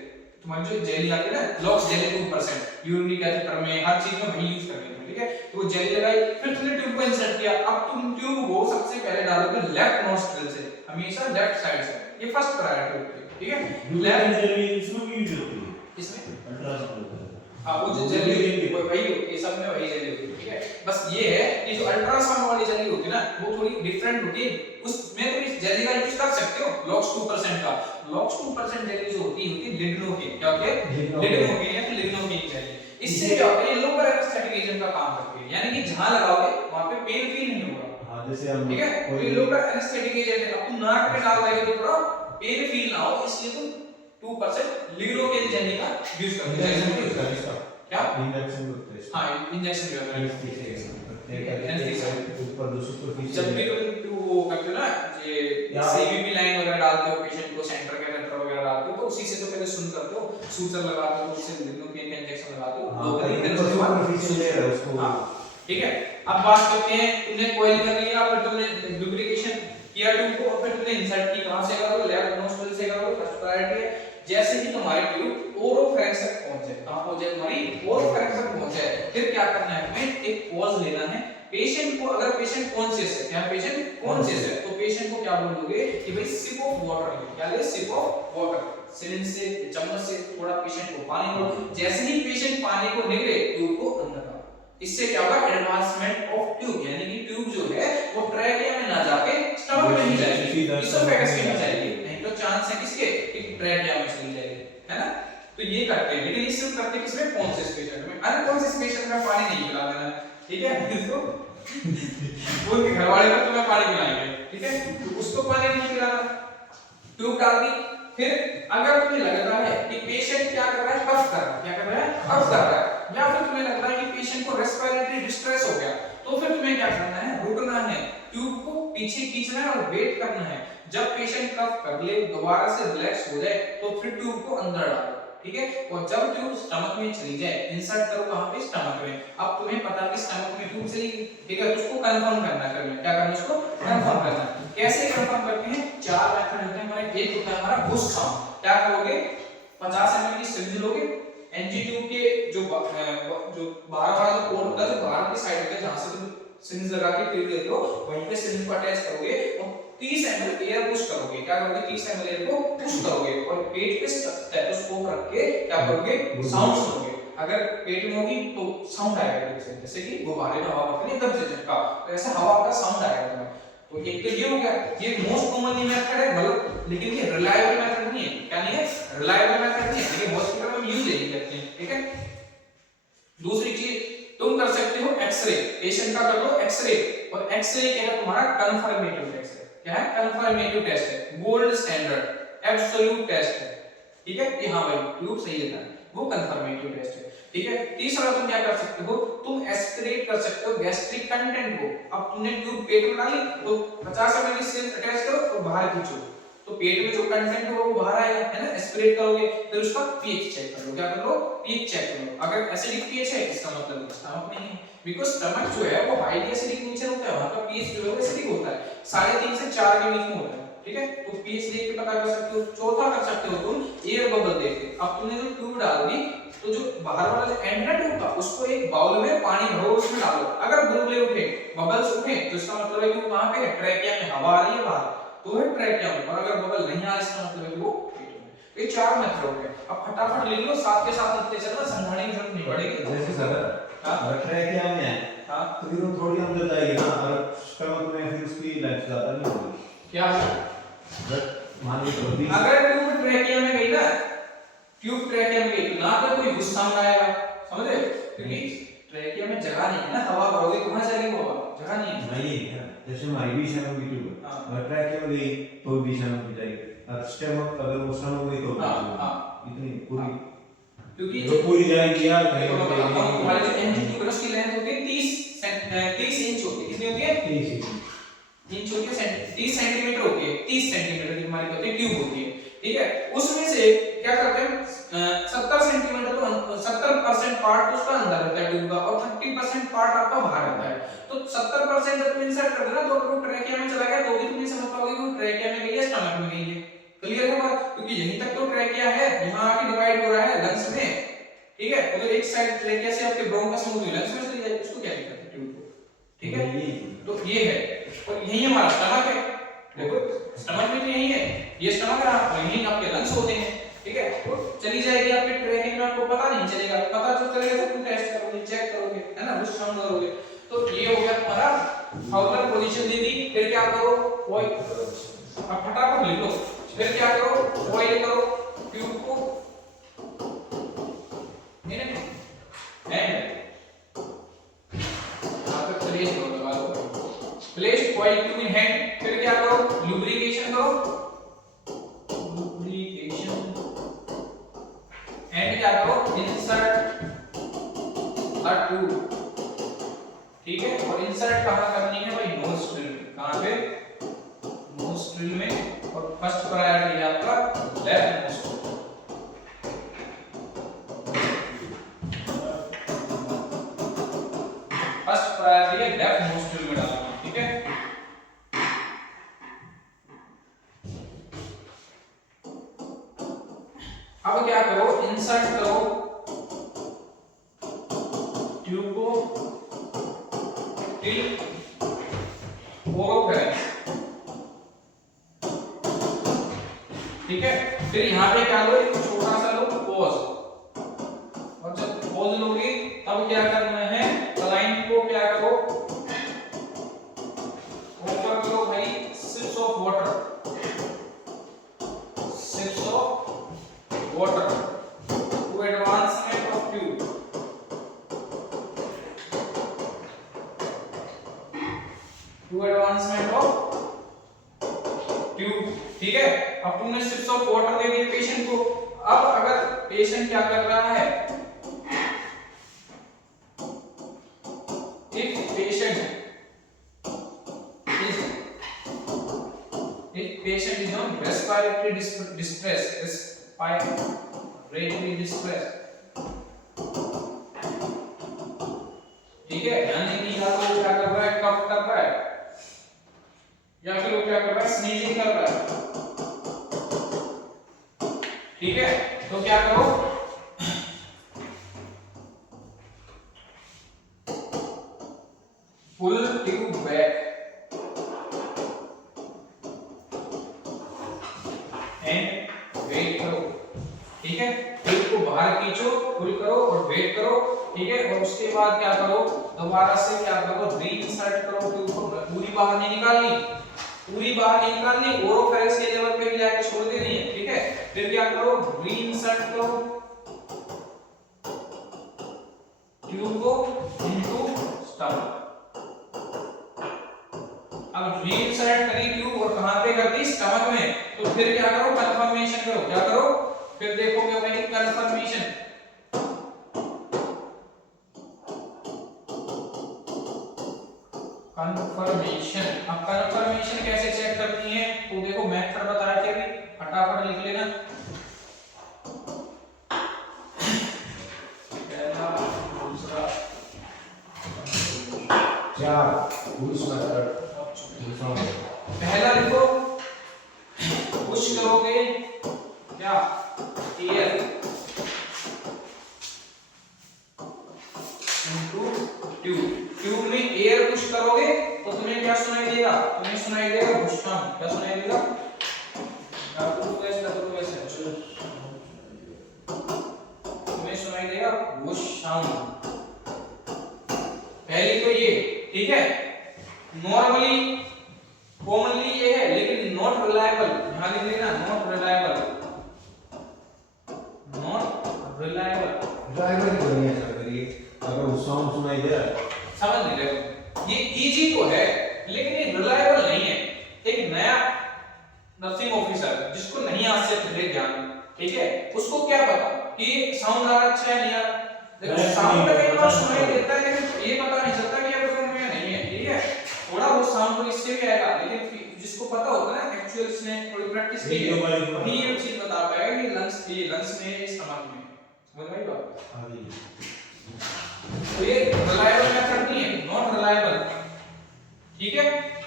तुम्हारी जो जेली आती है ना लॉक्स जेली 2% यूरिनरी कैथेटर में हर चीज में वही यूज करते हैं, ठीक है। तो वो जेली लगाई, फिर तुमने ट्यूब को इंसर्ट किया। अब तुम ट्यूब को सबसे पहले डालोगे लेफ्ट नोस्ट्रिल से, हमेशा लेफ्ट साइड से, ये फर्स्ट प्रायोरिटी होती है, ठीक है। लेफ्ट जेली इसमें भी यूज होती है, इसमें अल्ट्रासाउंड हाँ वो जो जेली वही होती है, सब में वही जेली होती है, ठीक है। बस ये है कि जो अल्ट्रासाउंड वाली जेली होती है ना वो थोड़ी डिफरेंट होती है, उसमें तुम इस जेली का यूज कर सकते हो लॉक्स 2% का। लॉक्स 2% जेली जो होती है लिग्नोकेन, क्या होती है लिग्नोकेन या फिर लिग्नोकेन जेली। इससे क्या होता है, ये लोकल एनेस्थेटिक एजेंट का काम करती है, यानी कि जहां लगाओगे वहां पे पेन फील नहीं होगा। हां जैसे हम ठीक है, तो ये लोकल एनेस्थेटिक एजेंट है। अब तुम नाक पे डाल दोगे तो थोड़ा पेन फील ना हो, इसलिए तुम 2% लिग्नोकेन जेली का यूज करते हैं। क्या इंजेक्शन होता है, हां इंजेक्शन भी होता है एनेस्थीसिया ऊपर जो सुपरफिशियल जब भी तुम वो करते हो ना ये सीवीपी लाइन वगैरह डालते हो पेशेंट को, सेंटर कैथेटर वगैरह डालते हो, तो उसी से तो पहले सुन करते हो, सूचर लगाते हो, उससे लिग्नोकेन का इंजेक्शन लगाते हो, दो करी फिर उसके बाद सुपरफिशियल लेयर है उसको। हां ठीक है। अब बात करते हैं, तुमने कॉइल कर लिया, फिर तुमने लुब्रिकेशन किया ट्यूब को, और फिर तुमने इंसर्ट की, कहां से करोगे लेफ्ट नोस्ट्रिल से करोगे, फर्स्ट प्रायोरिटी है। जैसे ही तुम्हारी ट्यूब ओरोफैरिंक्स तक पहुंचे, कहां पहुंचे तुम्हारी ओरोफैरिंक्स तक पहुंचे, फिर क्या करना है तुम्हें, एक पॉज लेना है। पेशेंट को, अगर पेशेंट कॉन्शियस है, क्या पेशेंट कॉन्शियस है, तो पेशेंट को क्या बोलोगे कि भाई सिप ऑफ वाटर ले, क्या ले सिप ऑफ वाटर, सिरिंज से चम्मच से थोड़ा पेशेंट को पानी दो। जैसे ही पेशेंट पानी को निगले ट्यूब को अंदर डालो, इससे क्या होगा एडवांसमेंट ऑफ ट्यूब, यानी कि ट्यूब जो है वो ट्रैकिया में ना जाके स्टमक में ही जाएगी, इसोफेगस में ही जाएगी, नहीं तो चांस है किसके कि ट्रैकिया में चली जाएगी, है ना। तो ये करते हैं, लेकिन ये सिर्फ करते हैं किसमें, कॉन्शियस पेशेंट में। अनकॉन्शियस पेशेंट में पानी नहीं पिला देना, ठीक है। इसको बोल के घर वाले को तुम्हें पानी पिलाएंगे, ठीक है, तो उसको पानी नहीं पिलाना, ट्यूब डाल दी। फिर अगर तुम्हें लग रहा है कि पेशेंट क्या कर रहा है, कफ कर रहा है, क्या कर रहा है, कफ कर रहा है, या फिर तुम्हें लग रहा है कि पेशेंट को रेस्पिरेटरी डिस्ट्रेस हो गया, तो फिर तुम्हें क्या करना है, रुकना है, ट्यूब को पीछे खींचना है और वेट करना है। जब पेशेंट कफ कर ले, दोबारा से रिलैक्स हो जाए, तो फिर ट्यूब को अंदर डालो, ठीक है। और जब ट्यूब स्टमक में चली जाए, इंसर्ट करो कहां पे, स्टमक में। अब तुम्हें पता है कि स्टमक में ट्यूब चली गई, ठीक है, तो उसको कंफर्म करना है, क्या करना है, उसको कंफर्म करना है। कैसे कंफर्म करते हैं, चार मेथड होते हैं हमारे। एक होता है हमारा बुश साउंड, क्या करोगे, 50 ml की सिरिंज लोगे, एनजी ट्यूब के जो बाहर वाला जो पोर्ट होता है, जो बाहर की साइड होता है, जहां से तुम सिरिंज लगा के फील देते हो, वहीं पे सिरिंज को अटैच करोगे और 30 ml एयर पुश करोगे। क्या करोगे, 30 ml एयर को पुश करोगे और पेट पे स्टेथोस्कोप रख के क्या करोगे, साउंड सुनोगे। अगर पेट में होगी तो साउंड आएगा, जैसे कि गुब्बारे में हवा भरते हैं एकदम से झटका, तो ऐसे हवा का साउंड आएगा तुम्हें। तो एक तो ये हो गया, ये मोस्ट कॉमनली मेथड है, मतलब लेकिन ये रिलायबल मेथड नहीं है। क्या नहीं है, रिलायबल मेथड नहीं है, लेकिन हॉस्पिटल में यूज नहीं करते हैं, ठीक है। दूसरी चीज तुम कर सकते हो एक्सरे, पेशेंट का कर लो एक्सरे, और एक्सरे क्या है तुम्हारा कंफर्मेटिव टेस्ट है। क्या है, कंफर्मेटिव टेस्ट है, गोल्ड स्टैंडर्ड एब्सोल्यूट टेस्ट है, ठीक है, कि हां भाई ट्यूब सही है, वो कंफर्मेटिव टेस्ट है, ठीक है। तीसरा तुम क्या कर सकते हो, तुम एस्पिरेट कर सकते हो गैस्ट्रिक कंटेंट को। अब तुमने ट्यूब पेट में डाली तो 50 ml से अटैच करो और बाहर खींचो, तो पेट में जो कंटेंट होगा वो बाहर आएगा, है ना। एस्पिरेट करोगे, फिर उसका पीएच चेक कर लो, क्या कर लो, पीएच चेक कर लो। अगर एसिडिक पीएच है, इसका मतलब स्टमक नहीं है, बिकॉज़ स्टमक जो है वो हाईली एसिडिक नेचर होता है, वहां का पीएच जो है वो एसिडिक होता है, 3.5 से 4 के बीच में होता है, ठीक है। तो पीएच देख के पता कर सकते हो। चौथा कर सकते हो तुम एयर बबल देख के। अब तुमने जो ट्यूब डाल दी, तो जो बाहर वाला जो एंड है ट्यूब का, उसको एक बाउल में पानी भरो, उसमें डालो। अगर बुलबुले उठे, बबल्स उठे, तो इसका मतलब है कि वो कहां पे है, ट्रैकिया में हवा आ रही है बाहर, तो है ट्रैकिया में। और अगर बबल नहीं आ रहा, इसका मतलब है कि वो पेट में। ये चार मेथड हो गए। अब फटाफट लिख लो, साथ के साथ लिखते चलना, समझाने की जरूरत नहीं पड़ेगी। जैसे सर अगर ट्रैकिया में है, हां, तो फिर वो थोड़ी अंदर जाएगी ना, और स्टमक में फिर उसकी लाइफ ज्यादा नहीं होगी। क्या मान लीजिए अगर ट्यूब ट्रैकिया में गई ना, ट्यूब ट्रैकिया में गई, तो ना तो कोई गुस्सा आएगा, समझे, क्योंकि ट्रैकिया में जगह नहीं है ना, हवा भरोगे कहां जाएगी वो हवा, जगह नहीं है। नहीं है, जैसे हमारी 20 mm की ट्यूब है, अगर ट्रैकिया में गई तो 20 mm की जाएगी, और स्टमक अगर वो स्टमक में गई तो इतनी पूरी, क्योंकि जो पूरी जाएगी यार, हमारे जो एनजी ट्यूब की लेंथ होती है 30 इंच होती है। कितनी होती है, 30 इंच होती है, 30 सेंटीमीटर होती है, 30 सेंटीमीटर की हमारी होती है ट्यूब होती है, ठीक है। उसमें से क्या करते हैं 70 सेंटीमीटर तो 70% पार्ट तो उसका अंदर रहता है ट्यूब का और 30% पार्ट आपका बाहर रहता है। तो 70% जब तुम इंसर्ट कर देना तो अगर वो ट्रैकिया में चला गया तो भी तुम नहीं समझ पाओगे कि वो ट्रैकिया में गई है स्टमक में गई है। क्लियर है बात? क्योंकि यहीं तक तो ट्रैकिया है, यहाँ आके डिवाइड हो रहा है लंग्स में, ठीक है। अगर एक साइड ट्रैकिया से आपके ब्रोंकस में हुई लंग्स में चली जाए उसको क्या दिक्कत है ट्यूब को, ठीक है। तो ये है और यही हमारा स्टमक है, देखो स्टमक में तो यही है, ये स्टमक है और यही आपके लंग्स होते हैं, ठीक है। तो चली जाएगी आपके ट्रैकिंग में, आपको पता नहीं चलेगा, पता तो चलेगा तो तुम टेस्ट करोगे, चेक करोगे, है ना, बुश साउंड करोगे। तो ये हो गया तुम्हारा फाउलर पोजीशन दे दी। फिर क्या करो, कोई अब फटाफट लिख लो। फिर क्या करो, बॉयल करो ट्यूब को एंड आप प्लेस करो, लगा दो place boil tube in hand. फिर क्या करो, लुब्रिकेशन करो, लुब्रिकेशन एंड क्या करो, इंसर्ट द ट्यूब, ठीक है। और इंसर्ट कहां करनी है भाई, नोस्ट्रिल में। कहां पे, नोस्ट्रिल में। और फर्स्ट प्रायोरिटी है आपका लेफ्ट नोस्ट्रिल। फर्स्ट प्रायोरिटी है लेफ्ट नोस्ट्रिल में डालना, ठीक है। अब क्या करो, इंसर्ट करो ट्यूब को टिल ओरोफेरेंस, ठीक है। फिर यहाँ पे क्या लो, एक छोटा सा लो पॉज, और जब पॉज लोगे तब क्या करना है, लाइन को क्या करो, ऊपर करो भाई, sips of water, sips of water to advancement of tube, to advancement of tube, ठीक है। अब तुमने सिप्स ऑफ वाटर दे दिए पेशेंट को। अब अगर पेशेंट क्या कर रहा है, if patient is on respiratory distress, respiratory distress, ठीक है। ध्यान देंगे, या तो क्या कर रहा है, कफ कर रहा है, या फिर वो क्या कर रहा है, स्नीजिंग कर रहा है, ठीक है। तो क्या करो, पुल ट्यूब बैक एंड वेट करो, ठीक है। ट्यूब को बाहर खींचो, पुल करो और वेट करो, ठीक है। और उसके बाद क्या करो, दोबारा से क्या करो, रीइंसर्ट करो ट्यूब को। पूरी बाहर नहीं निकालनी, पूरी बाहर नहीं निकालनी, ओरोफेरेंस के लेवल पे भी जाके छोड़ देनी है, ठीक है। फिर क्या करो, रीइंसर्ट करो ट्यूब को इनटू स्टमक। अब रीइंसर्ट करी ट्यूब और कहां पे कर दी, स्टमक में। तो फिर क्या करो, कंफर्मेशन करो, क्या करो, फिर देखोगे भाई कंफर्मेशन, कंफर्मेशन। अब कंफर्मेशन कैसे चेक करनी है, तो देखो मेथड बताया थे, फटाफट लिख लेना। पहला, दूसरा, चार पुश मेथड, दूसरा पहला लिखो, पुश करोगे क्या, एयर इनटू ट्यूब। ट्यूब में एयर पुश करोगे तो तुम्हें क्या सुनाई देगा, तुम्हें सुनाई देगा पुश साउंड। क्या सुनाई देगा, तुम्हें सुनाई देगा पुश साउंड। पहली तो ये, ठीक है। नॉर्मली कॉमनली ये है, लेकिन नॉट रिलायबल, ध्यान दे देना, not reliable, not reliable. Driver की दुनिया चल रही है, अगर वो साउंड सुनाई दे रहा है, समझ नहीं रहे, ये इजी तो है लेकिन ये रिलायबल नहीं है। एक नया नर्सिंग ऑफिसर जिसको नहीं आज से पहले ज्ञान, ठीक है, उसको क्या पता कि साउंड आ रहा अच्छा है नहीं आ रहा। देखो साउंड का कई बार सुनाई देता है लेकिन ये पता नहीं चलता कि ये परफॉर्म है नहीं है, ठीक है। थोड़ा बहुत साउंड तो इससे भी आएगा, लेकिन जिसको पता होता है ना, एक्चुअल इसने थोड़ी प्रैक्टिस की है, वही ये चीज बता पाएगा कि लंग्स में, स्टमक में, समझ में आई बात? आगे तो ये रिलायबल मेथड नहीं है, नॉट रिलायबल। ठीक है।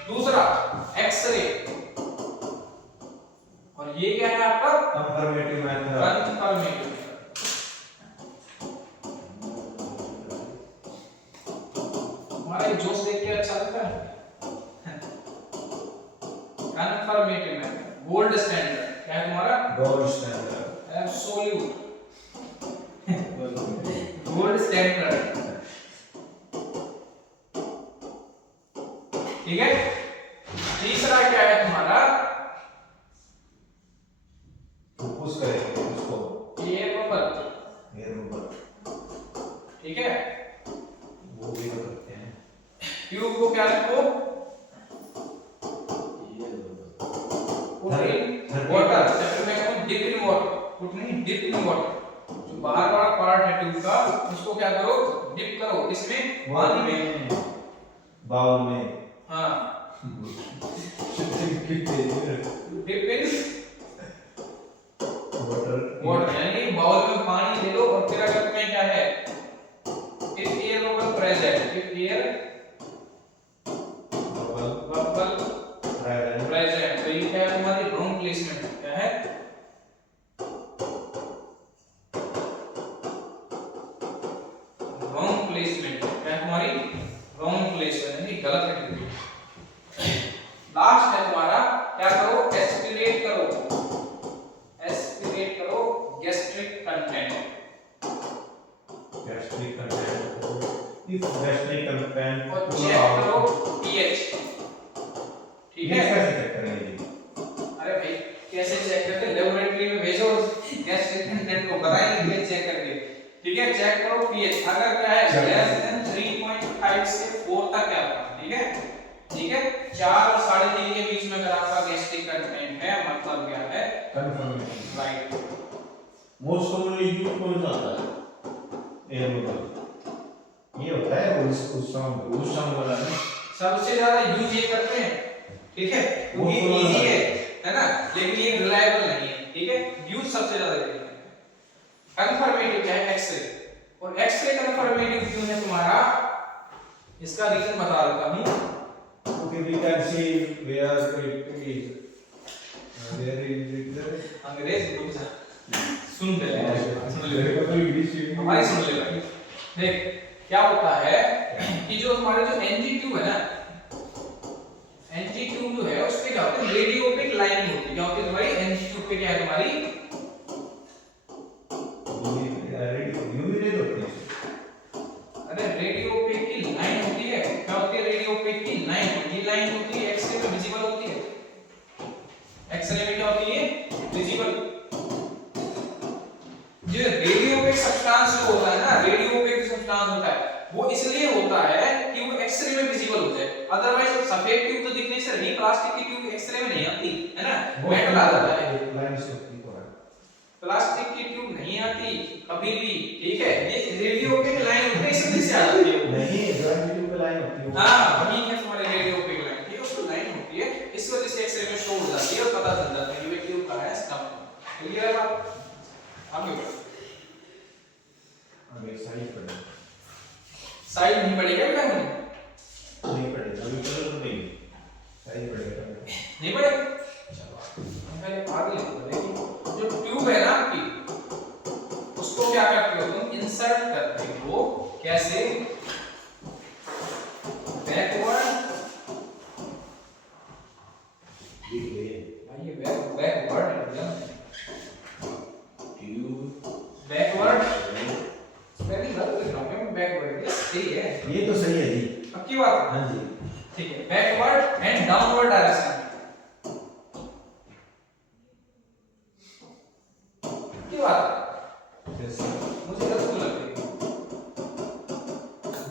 दूसरा एक्सरे, और ये क्या है आपका कंफर्मेटिव मेथड। कंफर्मेटिव। हमारा ये जोश देख के अच्छा लगता है। Confirmative method, gold standard. क्या है तुम्हारा? Gold standard, absolute gold standard. ठीक है। तीसरा क्या है तुम्हारा? पुश करेंगे उसको एयर बबल। एयर बबल, ठीक है। वो भी कर सकते हैं। ट्यूब को क्या रखो? वाटर, जब मैं कहूं डिप इन वाटर, पुट नहीं, डिप इन वाटर। जो बाहर वाला पार्ट है ट्यूब का, उसको क्या करो? डिप करो इसमें, पानी में, बाउल में। हाँ, डिप इन वाटर, यानी बाउल में पानी ले लो और फिर अगर तुम्हें क्या है, if air bubble present, if air bubble present, तो ये क्या है तुम्हारी रॉन्ग प्लेसमेंट। क्या है? Wrong placement. क्या है तुम्हारी? रॉन्ग प्लेसमेंट, यानी गलत है। लास्ट है तुम्हारा, क्या करो? एस्पिरेट करो, एस्पिरेट करो gastric content. Gastric content, if gastric content और चेक करो पीएच। ठीक है। कैसे चेक करेंगे? अरे भाई कैसे चेक करते हैं? लेबोरेटरी में भेजो, गैस्ट्रिक कंटेंट को बताएंगे पीएच चेक करके। ठीक है। चेक करो पीएच, अगर क्या है लेस देन 3.5 से 4 तक क्या होगा। ठीक है। ठीक है। 4 और 3.5 के बीच में अगर आपका गैस्ट्रिक कंटेंट है, मतलब क्या है? Confirmation. Right. Most commonly use कौन सा आता है? Air bubble. ये होता है उस साउंड वाला ना। सबसे ज्यादा यूज ये करते हैं। ठीक है। क्योंकि वो तो इजी है ना, लेकिन ये रिलायबल नहीं है। ठीक है। यूज सबसे ज्यादा करते हैं। कंफर्मेटिव क्या है? एक्सरे। और एक्सरे कंफर्मेटिव क्यों है तुम्हारा? इसका रीजन बता देता हूं। Okay, we can see where it is. Where is it? अंग्रेज रुक जा, सुन ले, सुन ले, मेरे को तो इंग्लिश ही हमारी सुन ले भाई। देख क्या होता है कि जो हमारे जो एनजी ट्यूब है ना, एनजी ट्यूब जो है उस पे क्या होता है? रेडियोपिक लाइनिंग होती है। क्या होती है तुम्हारी एनजी ट्यूब पे? क्या है तुम्हारी? अरे रेडियोपिक की लाइन होती है। क्या होती है? रेडियोपिक की लाइन। ये लाइन होती है एक्सरे में विजिबल होती है। एक्सरे में क्या होती है? विजिबल। जो रेडियोपिक सब्सटेंस जो होता है ना, रेडियोपिक सब्सटेंस होता है, वो इसलिए होता है कि वो एक्सरे में विजिबल हो जाए। अदरवाइज सफेद ट्यूब तो दिखने से नहीं, प्लास्टिक की ट्यूब एक्सरे में नहीं आती है ना, मेटल आ जाता है। लाइन से होती है। प्लास्टिक की ट्यूब नहीं आती कभी भी। ठीक है। ये रेडियोपिक लाइन होती है, इसलिए से आ जाती है। नहीं, ट्यूब पे लाइन होती है। हां, वही है तुम्हारी रेडियोपिक लाइन। ठीक है। उसको लाइन होती है, इस वजह से एक्सरे में शो हो जाती है और पता चल जाता है कि ये ट्यूब कहां है, स्टफ। क्लियर है बात? आगे बढ़ो। आगे साइड पढ़ो। साइड नहीं पड़ेगा बेटा, नहीं पढ़ेगा अभी तो नहीं। साइड पढ़ेगा नहीं पड़ेगा। चलो पहले आगे लिखो। देखिए जो ट्यूब है ना आपकी, उसको क्या करते हो तुम? इंसर्ट करते हो। कैसे? बैकवर्ड। भाई ये बैकवर्ड है ट्यूब बैकवर्ड स्पेलिंग गलत लिख रहा हूं मैं। बैकवर्ड ये सही है, ये तो सही है जी। पक्की बात? हाँ जी। ठीक है। Backward and downward direction. पक्की बात? मुझे गलत क्यों लगती है?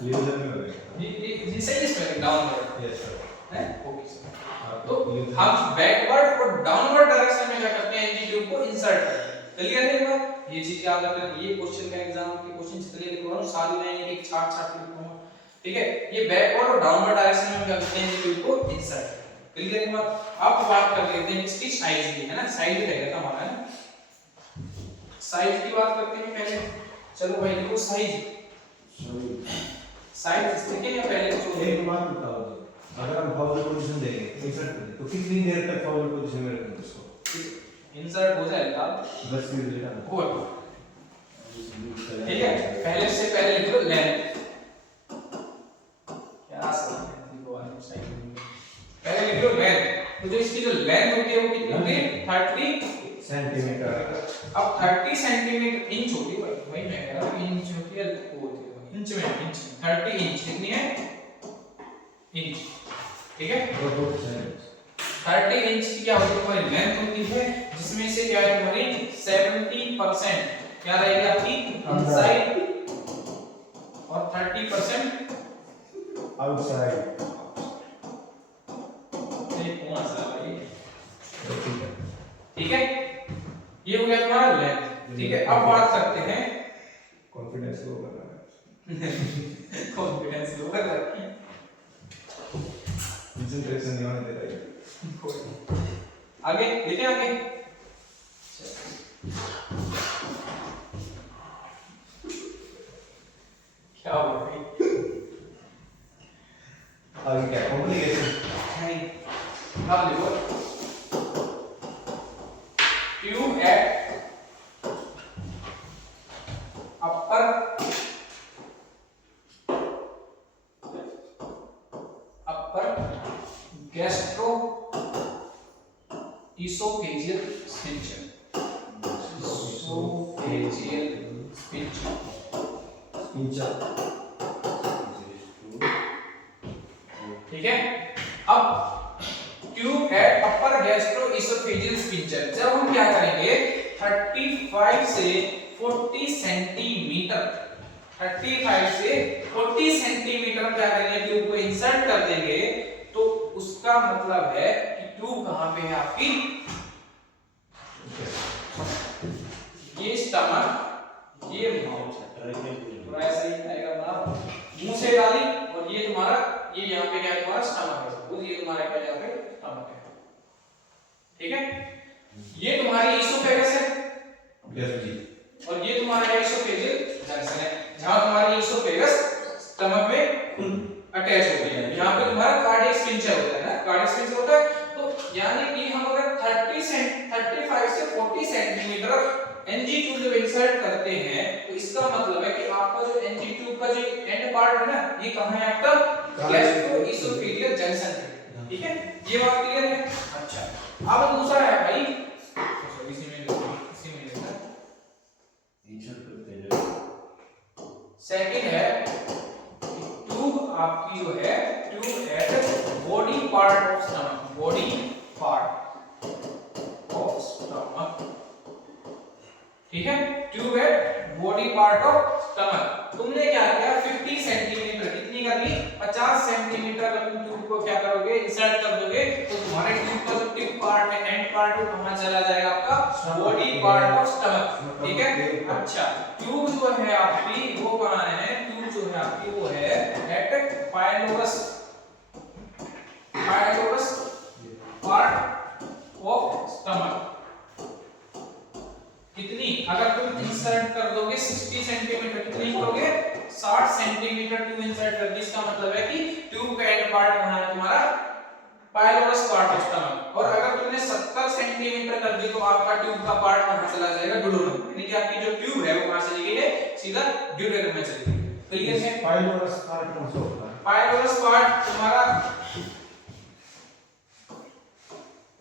ये उधर में होगा। ये सही स्पेलिंग डाउनवर्ड यस सर। है। Okay sir. आप तो हम बैकवर्ड और डाउनवर्ड डायरेक्शन में क्या करते हैं? एनजी ट्यूब को इंसर्ट करते हैं। क्लियर है बात? ये चीज याद रखना। ये क्वेश्चन का एग्जाम के क्वेश्चन चलिए लिख रहा हूं, सारी लाइन एक छाट छाट लिख रहा हूं। ठीक है। ये बैकवर्ड और डाउनवर्ड डायरेक्शन में क्या करते हैं? एनजी ट्यूब को इंसर्ट करते हैं। क्लियर है बात? अब बात कर लेते हैं इसकी साइज की, है ना। साइज रहेगा हमारा, है ना। साइज की बात करते हैं पहले। चलो भाई लिखो साइज। साइज देखें या पहले तो एक बात बताओ जी, अगर हम फाउल पोजीशन देंगे इंसर्ट करें तो कितनी देर तक फाउल पोजीशन में रखेंगे उसको? इंसर्ट हो जाएगा बस ये डेटा हो। ठीक है, पहले से पहले लिख लो लेंथ। क्या सही है लिखो वाले साइड में पहले लिख लो लेंथ। तो जो इसकी जो लेंथ होती है वो कितनी होती है 30 सेंटीमीटर। अब 30 सेंटीमीटर इंच होती है भाई मैं कह रहा हूं इंच होती है वो होती है इंच में इंच 30 इंच कितनी है इंच। ठीक है 30 इंच की क्या होती है हमारी लेंथ होती है, जिसमें से क्या है हमारी 70% क्या रहेगी आपकी इनसाइड और 30% आउटसाइड। ठीक है, ये हो गया तुम्हारा लेंथ। ठीक है, अब बात करते हैं कॉन्फिडेंस लो करना है, कॉन्फिडेंस लो कर रखी है कंसंट्रेशन नहीं होने दे रहा है। आगे लिखे आगे क्या हुआ भाई आगे क्या कॉम्प्लिकेशन? नहीं अब लिखो tube at upper gastro oesophageal sphincter. Oesophageal sphincter ठीक है। अब tube at upper gastro oesophageal sphincter जब हम क्या करेंगे 35 से 40 सेंटीमीटर 35 से 40 सेंटीमीटर क्या करेंगे ट्यूब को इंसर्ट कर देंगे, तो उसका मतलब है कि ट्यूब कहां पे है आपकी ये स्टमक ये माउथ थोड़ा ऐसा ही आएगा ना मुंह से डाली और ये तुम्हारा ये यहाँ पे क्या है तुम्हारा स्टमक है, सपोज ये तुम्हारा क्या यहाँ पे स्टमक है। ठीक है, ये तुम्हारी इसोफेगस है यस जी, और ये तुम्हारा इसोफेजियल जंक्शन है जहां तुम्हारी इसोफेगस स्टमक में अटैच हो गई है। यहाँ पे तुम्हारा कार्डियक स्पिंचर होता है ना, कार्डियक स्पिंचर होता है। तो यानी कि हम अगर 35 से 40 सेंटीमीटर एनजी ट्यूब जब इंसर्ट करते हैं तो इसका मतलब है कि आपका जो एनजी ट्यूब का जो एंड पार्ट है ना ये कहां है आपका गैस्ट्रो इसोफेजियल जंक्शन है। ठीक है, ये बात क्लियर है। अच्छा, अब दूसरा है भाई इसी में लिखना सेकंड है ट्यूब आपकी जो है tube at body part of stomach, body part of stomach. ठीक है, tube at body part of stomach. तुमने क्या किया 50 सेंटीमीटर कितनी कर ली 50 सेंटीमीटर का तुम ट्यूब को क्या करोगे इंसर्ट कर दोगे, तो तुम्हारे ट्यूब का जो टिप पार्ट है एंड पार्ट वो कहां चला जाएगा आपका बॉडी पार्ट ऑफ स्टमक। ठीक है, अच्छा ट्यूब जो है आपकी वो कहां है, ट्यूब जो है आपकी वो है at pylorus part of stomach. कितनी अगर तुम इंसर्ट कर दोगे 60 सेंटीमीटर कितनी करोगे 60 सेंटीमीटर ट्यूब इंसर्ट कर दी, इसका मतलब है कि ट्यूब का एंड पार्ट कहां है तुम्हारा पाइलोरस पार्ट ऑफ स्टमक। और अगर तुमने 70 सेंटीमीटर कर दी तो आपका ट्यूब का पार्ट कहां चला जाएगा डुओडेनम, यानी कि आपकी जो ट्यूब है वो कहां चली गई है सीधा डुओडेनम में चली गई। क्लियर है। पाइलोरस पार्ट कौन सा होता है? पाइलोरस पार्ट तुम्हारा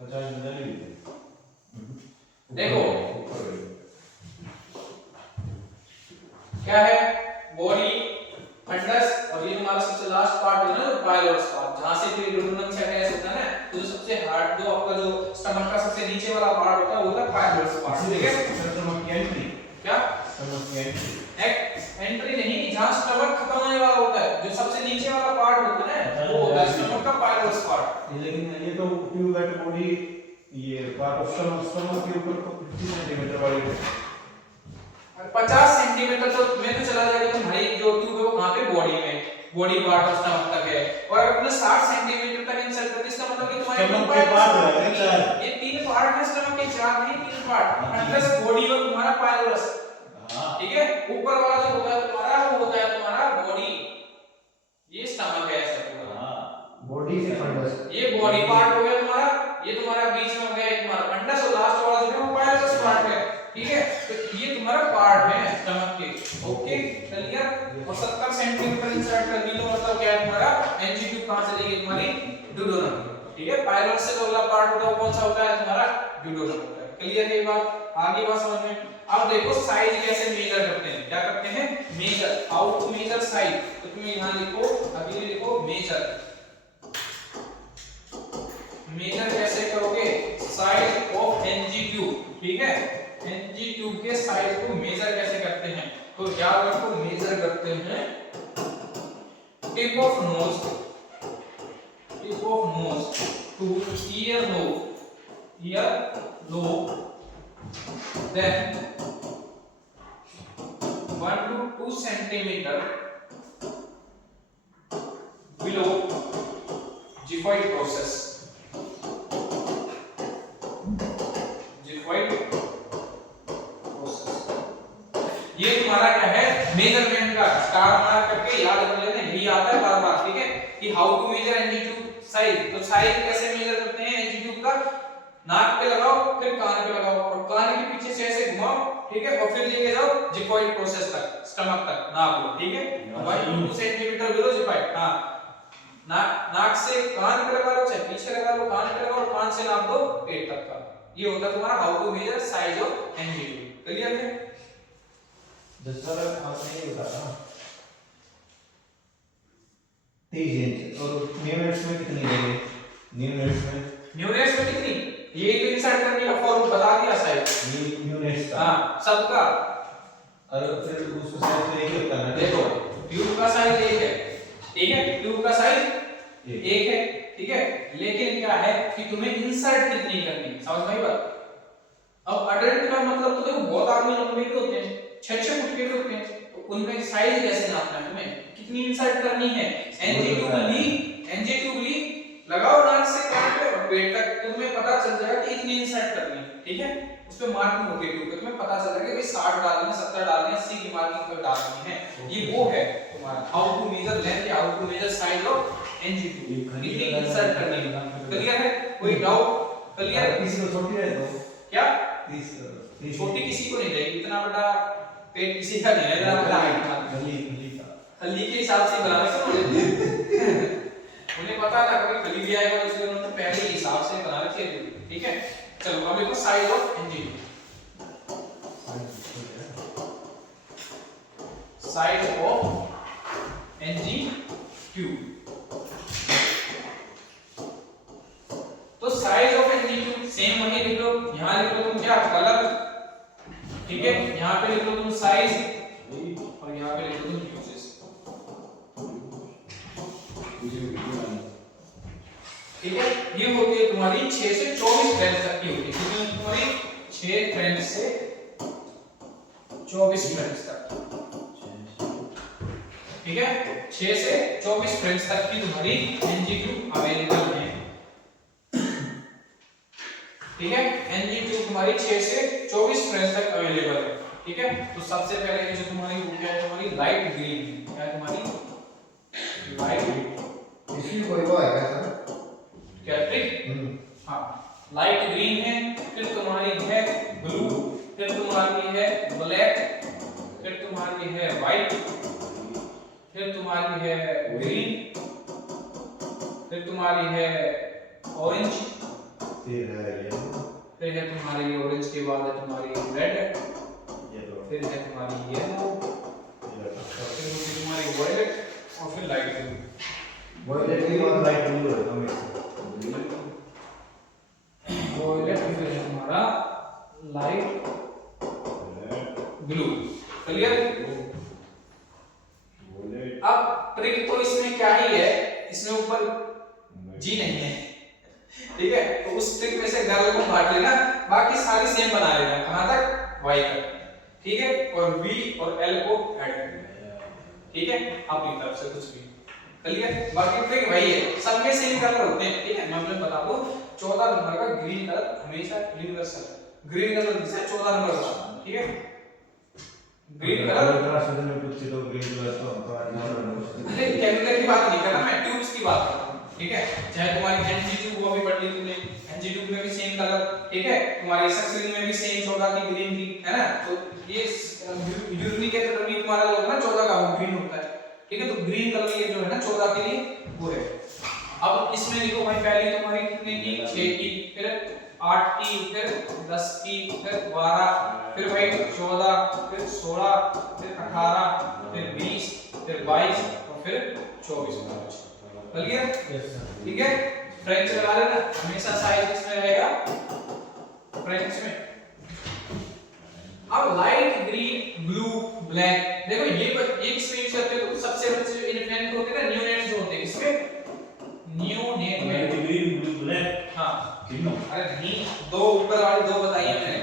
50 मिलीमीटर देखो क्या है बॉडी फंडस और ये तुम्हारा सबसे लास्ट पार्ट है ना पाइलोरस पार्ट जहां से फिर डुओडेनम से अटैच होता है ना, तो जो सबसे हार्ड जो आपका जो स्टमक का सबसे नीचे वाला पार्ट होता है वो होता है पाइलोरस पार्ट। ठीक है, स्टमक की एंट्री क्या स्टमक की एंट्री एंट्री नहीं, जहां स्टमक खत्म होने वाला होता है जो सबसे नीचे वाला पार्ट होता है ना वो होता है स्टमक का पाइलोरस पार्ट। लेकिन ये तो ट्यूब एट बॉडी ये पार्ट ऑफ स्टमक के ऊपर तो 50 सेंटीमीटर वाली 50 सेंटीमीटर तो में तो चला जाएगा तुम्हारी जो ट्यूब है वो कहां पे बॉडी में बॉडी पार्ट ऑफ स्टमक तक है। और अगर तुमने 60 सेंटीमीटर तक इंसर्ट कर दिया इसका मतलब कि तुम्हारे स्टमक के पार्ट है चार, ये तीन पार्ट है स्टमक के, चार नहीं तीन पार्ट प्लस बॉडी और तुम्हारा पाइलोरस। ठीक है। ऊपर वाला जो होता है तुम्हारा वो होता है तुम्हारा बॉडी, ये स्टमक है ऐसा पूरा, बॉडी से फंडस, ये बॉडी पार्ट हो गया तुम्हारा, ये तुम्हारा बीच में हो गया तुम्हारा फंडस और लास्ट वाला जो है वो पायलस पार्ट है, ठीक है। तो ये तुम्हारा पार्ट है स्टमक के, ओके क्लियर। और 70 सेंटीमीटर इंसर्ट कर दी तो मतलब क्या है तुम्हारा एनजी ट्यूब कहां से लेगी तुम्हारी ड्यूडेनम, ठीक है। पायलस से जो अगला पार्ट होता है कौन सा होता है तुम्हारा ड्यूडेनम होता है, क्लियर है ये बात, आगे बात समझ में। अब देखो साइज कैसे मेजर करते हैं, क्या करते हैं measure, how to measure size, तो तुम यहां लिखो, अभी लिखो मेजर, मेजर कैसे करोगे साइज ऑफ एनजी ट्यूब, ठीक है। एनजी ट्यूब के साइज को मेजर कैसे करते हैं, तो याद रखो मेजर करते हैं tip of nose two ear lobe, then 1 to 2 centimeter below xiphoid process, ये तुम्हारा क्या है मेजरमेंट का स्टार मार्क करके याद कर लेते हैं, यही आता है बार बार, ठीक है, कि how to measure NG tube size. तो साइज कैसे मेजर करते हैं एनजी ट्यूब का, नाक पे लगाओ फिर कान पे लगाओ और कान के पीछे से ऐसे घुमाओ, ठीक है, और फिर लेके जाओ जिफॉइड प्रोसेस तक, स्टमक तक नाप लो, ठीक है। 1 to 2 सेंटीमीटर बिलो जिफॉइड, हां नाक से कान पे लगा लो, चाहे पीछे लगा लो, कान पे लगाओ और कान से नाप दो पेट तक का, ये होता है तुम्हारा how to measure size of NG tube, clear है। जैसा आपने ये बताया 23 इंच, और न्यूनेट्स में कितनी लेंगे, न्यूनेट्स में कितनी, ये तो इंसर्ट करने का फॉर्म बता दिया साइज, न्यूनेट्स का, हां सबका, और फिर उसको साइज तो एक ही होता है, देखो ट्यूब का साइज एक है, ठीक है, ट्यूब का साइज एक है, ठीक है, लेकिन क्या है कि तुम्हें इंसर्ट कितनी करनी है, समझ में आई बात। अब अडल्ट का मतलब तो देखो बहुत आदमी लंबे के होते हैं, 6-6 फुट के भी होते हैं, तो उनका साइज कैसे नापना है, तुम्हें कितनी इंसर्ट करनी है, एनजी ट्यूब ली लगाओ नाक से कान पे और पेट तक, तुम्हें पता चल जाएगा कि इतनी इंसर्ट करनी है, ठीक है। उस पे मार्किंग होगी ट्यूब पे, तुम्हें पता चल जाएगा कि भाई 60 डालनी है, 70 डालनी है, 80 की मार्किंग पर डालनी है, ये वो है तुम्हारा हाउ टू मेजर लेंथ या how to measure size of NG tube, कितनी इंसर्ट करनी है, क्लियर है, कोई डाउट, क्लियर। किसी को छोटी है तो क्या 30 छोटी किसी को नहीं रहेगी, इतना बड़ा पेट किसी का नहीं है, इतना बड़ा हाइट खली के हिसाब से बनाने से उन्हें पता था कभी खली भी आएगा, इसलिए उन्होंने पहले ही हिसाब से बना रखे थे, ठीक है। चलो अब देखो size of NG, size of NG tube, तो size of NG tube same वही लिख लो, यहां लिख लो तुम क्या कलर, ठीक है, यहां पे लिख लो तुम साइज और यहां पे लिख लो तुम यूजेस, ठीक है। ये होती है तुम्हारी 6 से 24 फ्रेंच तक की होती है, कितनी तुम्हारी 6 फ्रेंच से 24 फ्रेंच तक, ठीक है, 6 से 24 फ्रेंच तक की तुम्हारी एनजी ट्यूब अवेलेबल है, ठीक है। एनजी ट्यूब तुम्हारी 6 से 24 फ्रेंच तक अवेलेबल है, ठीक है। तो सबसे पहले जो तुम्हारी वो क्या है तुम्हारी लाइट ग्रीन, क्या है तुम्हारी लाइट, इसकी कोई वो है क्या सर, क्या ट्रिक, हाँ लाइट ग्रीन है, फिर तुम्हारी है ब्लू, फिर तुम्हारी है ब्लैक, फिर तुम्हारी है व्हाइट, फिर तुम्हारी है ग्रीन, फिर तुम्हारी है ऑरेंज, फिर है तुम्हारी ऑरेंज के बाद है तुम्हारी रेड, फिर है तुम्हारी येलो, फिर होगी तुम्हारी वायलेट और फिर लाइट ब्लू, वायलेट की बाद लाइट ब्लू है हमेशा, वायलेट फिर है तुम्हारा लाइट ब्लू, क्लियर। अब ट्रिक तो इसमें क्या ही है, इसमें ऊपर जी नहीं है, ठीक है, तो उस ट्रिक में से गर्ल को काट लेना, बाकी सारी सेम बना लेना, कहां तक वाई तक, ठीक है, और वी और एल को ऐड कर देना, ठीक है, अपनी तरफ से कुछ भी, क्लियर। बाकी ट्रिक वही है, सब में सेम कलर होते हैं, ठीक है। मैं आपको बता दूं 14 नंबर का ग्रीन कलर हमेशा यूनिवर्सल है, ग्रीन कलर जिसे 14 नंबर होता है, ठीक है। ग्रीन कलर, ट्रांसमिशन में कुछ तो ग्रीन कलर तो अरे केमिकल की बात नहीं कर रहा मैं, ट्यूब्स की बात कर रहा हूँ, ठीक है। चाहे तुम्हारी एनजी ट्यूब वो भी पढ़ ली तुमने, एनजी ट्यूब में भी सेम कलर, ठीक है। तुम्हारी सक्सिन में भी सेम 14 की ग्रीन थी, है ना। तो ये यूरिक एसिड में तुम्हारा जो होता है ना 14 का वो ग्रीन होता है, ठीक है। तो ग्रीन कलर ये जो है ना 14 के लिए वो है। अब इसमें देखो भाई पहली तुम्हारी कितने की 6 की, फिर 8 की, फिर 10 की, फिर 12, फिर भाई 14, फिर 16, फिर 18, फिर 20, फिर 22 और फिर 24। बोल गया, ठीक है। फ्रेंच लगा लेना, हमेशा साइज इसमें रहेगा फ्रेंच में। अब लाइट ग्रीन, ब्लू, ब्लैक, देखो ये किसमें यूज करते हो? सबसे बच्चे जो इन्फेंट होते हैं ना, न्यूनेट्स जो होते हैं, इसमें न्यूनेट में ग्रीन ब्लू ब्लैक, हां तीनों। अरे नहीं, दो ऊपर वाली दो बताइए मैंने,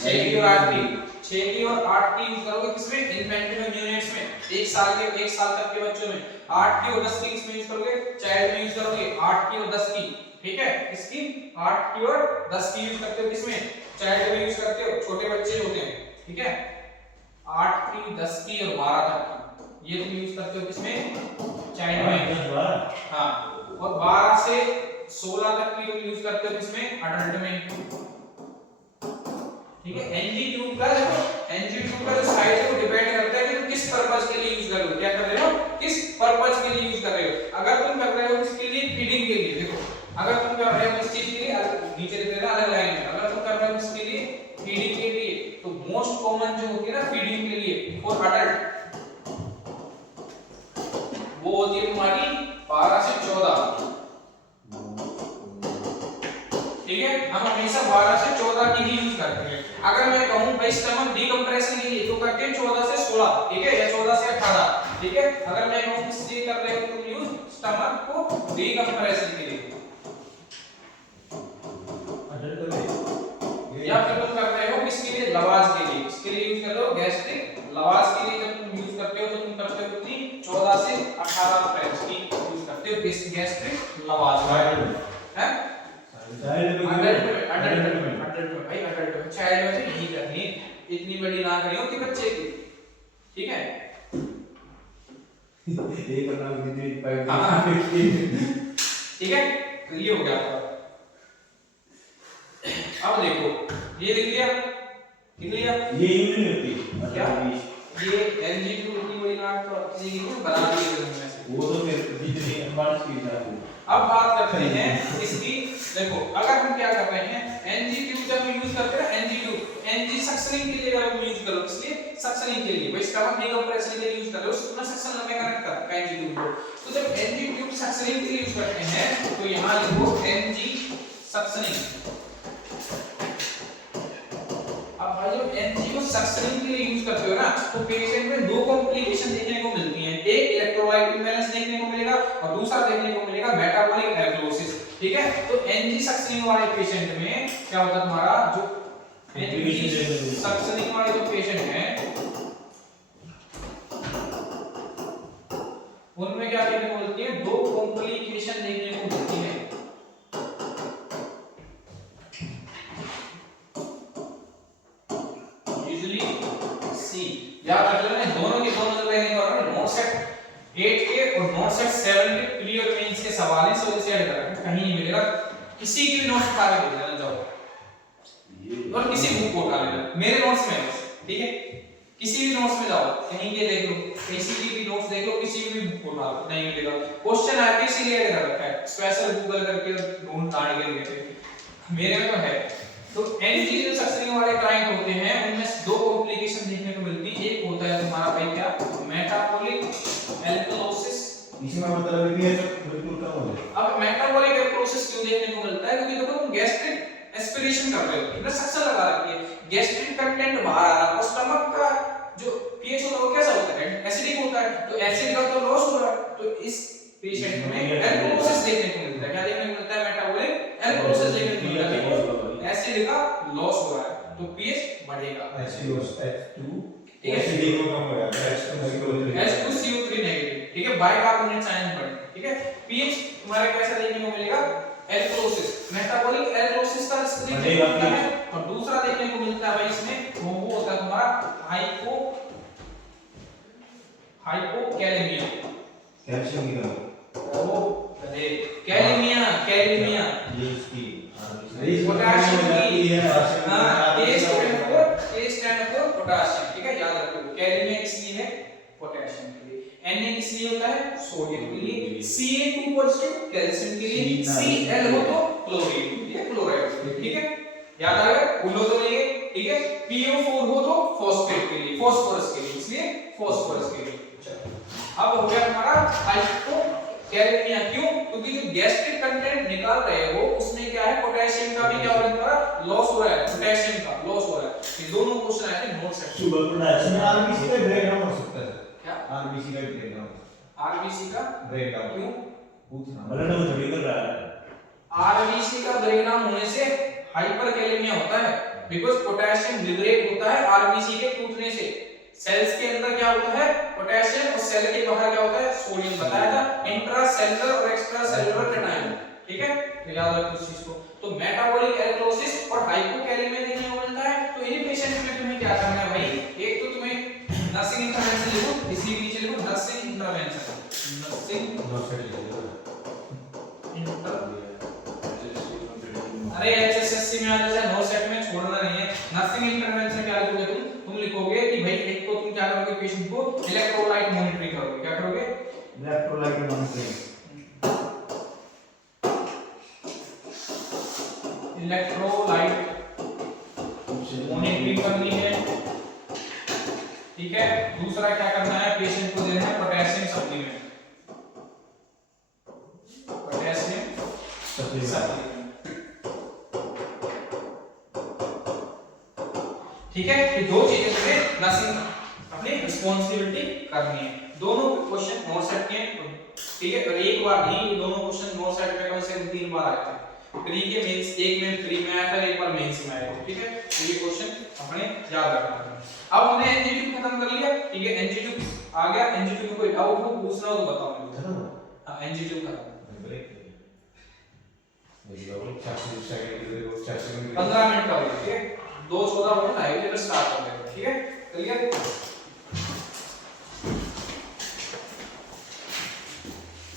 6 की और 8 की, 6 की और 8 की यूज करोगे किसमें? इन्फेंट में, न्यूनेट्स में, 1 साल तक के बच्चों में। 8 की और 10 की किसमें यूज करोगे? चाइल्ड में यूज करोगे, 8 की और 10 की, ठीक है। इसकी 8 की और 10 की यूज करते हो किसमें? चाइल्ड में यूज करते हो, छोटे बच्चे होते हैं, ठीक है। 8 की, 10 की और 12 तक की ये तुम यूज करते हो किसमें? चाइल्ड में, हां। और 12 से 16 तक की तुम यूज करते हो किसमें? अडल्ट में, ठीक है। एनजी ट्यूब का जो साइज है वो डिपेंड करता है कि तुम किस पर्पस के लिए यूज कर रहे हो, क्या कर रहे हो, किस पर्पस के लिए यूज कर रहे हो। अगर तुम कर रहे हो किसके लिए? फीडिंग के लिए, देखो अगर तुम कर रहे हो किस चीज के लिए, नीचे लिख देना अलग लाइन में, अगर तुम कर रहे हो किसके लिए? फीडिंग के लिए, तो मोस्ट कॉमन जो होती है ना फीडिंग के लिए फॉर अडल्ट, वो होती है तुम्हारी 12 से 14, ठीक है। हम हमेशा 12 से 14 की ही यूज करते हैं। अगर मैं कहूं भाई स्टमक डीकंप्रेशन के लिए तो करते हैं 14 से 16, ठीक है, या 14 से 18, ठीक है। अगर मैं कहूं किस लिए कर रहे हो तुम यूज स्टमक को डीकंप्रेशन के लिए, या फिर तुम कर रहे हो किसके लिए? लवाज के लिए, किसके लिए यूज कर रहे हो? गैस्ट्रिक लवाज के लिए जब तुम यूज करते हो तो तुम करते हो कितनी? 14 से 18 फ्रेंच की यूज करते हो गैस्ट्रिक लवाज, है। अडल्ट में भाई, अडल्ट में, चाइल्ड में तो यही करनी, इतनी बड़ी ना करी होती बच्चे की, ठीक है। एक नाम कितनी पाइप, ठीक है। तो ये हो गया आपका। अब देखो ये लिख लिया, ये यूज नहीं होती क्या? ये एनजी की इतनी बड़ी नाक तो किसी की नहीं बना दी है में से, वो तो फिर जितनी एडवांस की था। अब बात करते हैं इसकी। देखो अगर हम क्या कर रहे हैं, एनजी ट्यूब जब हम यूज करते हैं ना, एनजी ट्यूब, एनजी सक्शनिंग के लिए जब हम यूज करो, इसलिए सक्शनिंग के लिए, भाई स्टमक डीकंप्रेशन के लिए यूज कर रहे हो, उसमें सक्शन लंबे कनेक्ट कर एनजी ट्यूब को। तो जब एनजी ट्यूब सक्शनिंग के लिए यूज करते हैं तो यहां लिखो एनजी सक्शनिंग। अब भाई जब एनजी को सक्शनिंग के लिए यूज करते हो ना, तो पेशेंट में दो कॉम्प्लिकेशन देखने को मिलती हैं, एक इलेक्ट्रोलाइट इंबैलेंस देखने को मिलेगा और दूसरा देखने को मिलेगा मेटाबॉलिक एल्कलोसिस, ठीक है। तो एनजी सक्शनिंग वाले पेशेंट में क्या होता है, तुम्हारा जो एनजी सक्शनिंग वाले जो पेशेंट हैं उनमें क्या देखने को मिलती है? दो कॉम्प्लिकेशन देखने को मिलती है। याद रख लेना, दोनों के दोनों जो रहने वाला है, नोट सेट 8 के और नोट सेट 7 के प्री और मेंस के सवाल हैं, सो इसे ऐड कर रखना, कहीं नहीं मिलेगा। किसी की भी नोट्स उठा के दे देना जाओ, और किसी बुक को उठा लेना, मेरे नोट्स में बस, ठीक है। किसी भी नोट्स में जाओ, कहीं के देख लो, किसी की भी नोट्स देख लो, किसी की भी बुक को उठा लो, नहीं मिलेगा। क्वेश्चन आके इसीलिए ऐड कर रखा है, स्पेशल गूगल करके ढूंढ ताड़ के देते, मेरे में तो है। तो एनजी जो सक्शनिंग वाले क्लाइंट होते हैं उनमें दो कॉम्प्लिकेशन देखने को मिलती है, एक होता है तुम्हारा भाई क्या? Metabolic alkalosis. इसमें मतलब है कि ये सब बिल्कुल कम हो जाए। अब मेटाबॉलिक एल्कलोसिस क्यों देखने को मिलता है? क्योंकि देखो तुम गैस्ट्रिक एस्पिरेशन कर रहे हो, तुमने सक्शन लगा रखी है, गैस्ट्रिक कंटेंट बाहर आ रहा है और स्टमक का जो पीएच होता है वो कैसा होता है? एसिडिक होता है, तो एसिड का तो लॉस हो रहा है, तो इस पेशेंट में एल्कलोसिस देखने को मिलता है। क्या देखने को मिलता है? मेटाबॉलिक एल्कलोसिस देखने को मिलता है, एसिड का लॉस हो रहा है, तो पीएच बढ़ेगा। H2 ठीक है, एसिडिक कम हो जाएगा, H2CO3 नेगेटिव, ठीक है, बाइकार्बोनेट आयन बढ़े, ठीक है। पीएच तुम्हारे कैसा देखने को मिलेगा? एल्कलोसिस, मेटाबॉलिक एल्कलोसिस का देखने को मिलता है। और दूसरा देखने को मिलता है भाई इसमें वो होता है तुम्हारा हाइपो हाइपोकैलेमिया। कैल्शियम की कमी। ओ अरे कैलेमिया, कैलेमिया ये इसकी पोटेशियम की। हाँ हाँ, ए स्टैंड फॉर पोटेशियम, ठीक है, याद रखो। कैलेमिया किस लिए है? पोटेशियम के लिए। Na किस लिए होता है? सोडियम के लिए। Ca2 पॉजिटिव कैल्शियम के लिए। Cl हो तो क्लोरीन के लिए, क्लोराइड, ठीक है, याद आ गया? भूलो तो नहीं है, ठीक है। PO4 हो तो फॉस्फेट के लिए, फास्फोरस के लिए, इसलिए फास्फोरस के लिए। चलो अब हो गया हमारा हाइपोकैलेमिया। क्यों? क्योंकि जो गैस्ट्रिक कंटेंट निकाल रहे हो उसमें क्या है, पोटेशियम का भी क्या हो रहा है, लॉस हो रहा है, पोटेशियम का लॉस हो रहा है। ये दोनों क्वेश्चन आए थे note section. Sugar potassium RBC का ब्रेकडाउन हो सकता है। क्या? आरबीसी का ब्रेकडाउन। आरबीसी का ब्रेकडाउन क्यों? पूछना ब्लड में थोड़ी कर रहा है। आरबीसी का ब्रेकडाउन होने से हाइपरकैलेमिया होता है, बिकॉज़ पोटेशियम लिबरेट होता है आरबीसी के टूटने से। सेल्स के अंदर क्या होता है, पोटेशियम, और सेल के बाहर क्या होता है, सोडियम। बताया था इंट्रासेलुलर और एक्स्ट्रासेलुलर कैटायन, ठीक है, तो याद रखो इस चीज को। तो मेटाबॉलिक एल्कलोसिस और हाइपोकैलेमिया देखने को मिलता है। तो इन्हीं पेशेंट में तुम्हें क्या करना है भाई, एक तो तुम्हें नर्सिंग इंटरवेंशन लिखो, इसी के नीचे लिखो नर्सिंग इंटरवेंशन, नर्सिंग अरे एचएसएससी में आ जाए, नो सेट में छोड़ना नहीं है। नर्सिंग इंटरवेंशन क्या लिखोगे तुम लिखोगे कि भाई एक तो तुम क्या करोगे, पेशेंट को इलेक्ट्रोलाइट मॉनिटरिंग करोगे। क्या करोगे? Electrolyte monitoring. इलेक्ट्रोलाइट मॉनिटरिंग करनी है, ठीक है। दूसरा क्या करना है, पेशेंट को देना है पोटेशियम सप्लीमेंट, पोटेशियम सप्लीमेंट, ठीक है। ये दो चीजें तुम्हें नर्सिंग अपनी रिस्पांसिबिलिटी करनी है। दोनों क्वेश्चन नोट सेट के, ठीक है, और एक बार नहीं, ये दोनों क्वेश्चन नोट सेट में कम से कम 3 बार आए थे। प्री के मेंस, एक में प्री में आया था, एक बार मेंस में आया था, ठीक है। तो ये क्वेश्चन अपने याद रखना है। अब हमने एनजीटी खत्म कर लिया, ठीक है। एनजीटी आ गया, एनजीटी में कोई डाउट हो पूछना हो तो बताओ मुझे। हां, एनजीटी खत्म, 15 मिनट का हो गया, ठीक है। 2:14 बजे लाइव स्टार्ट कर देंगे, ठीक है, क्लियर।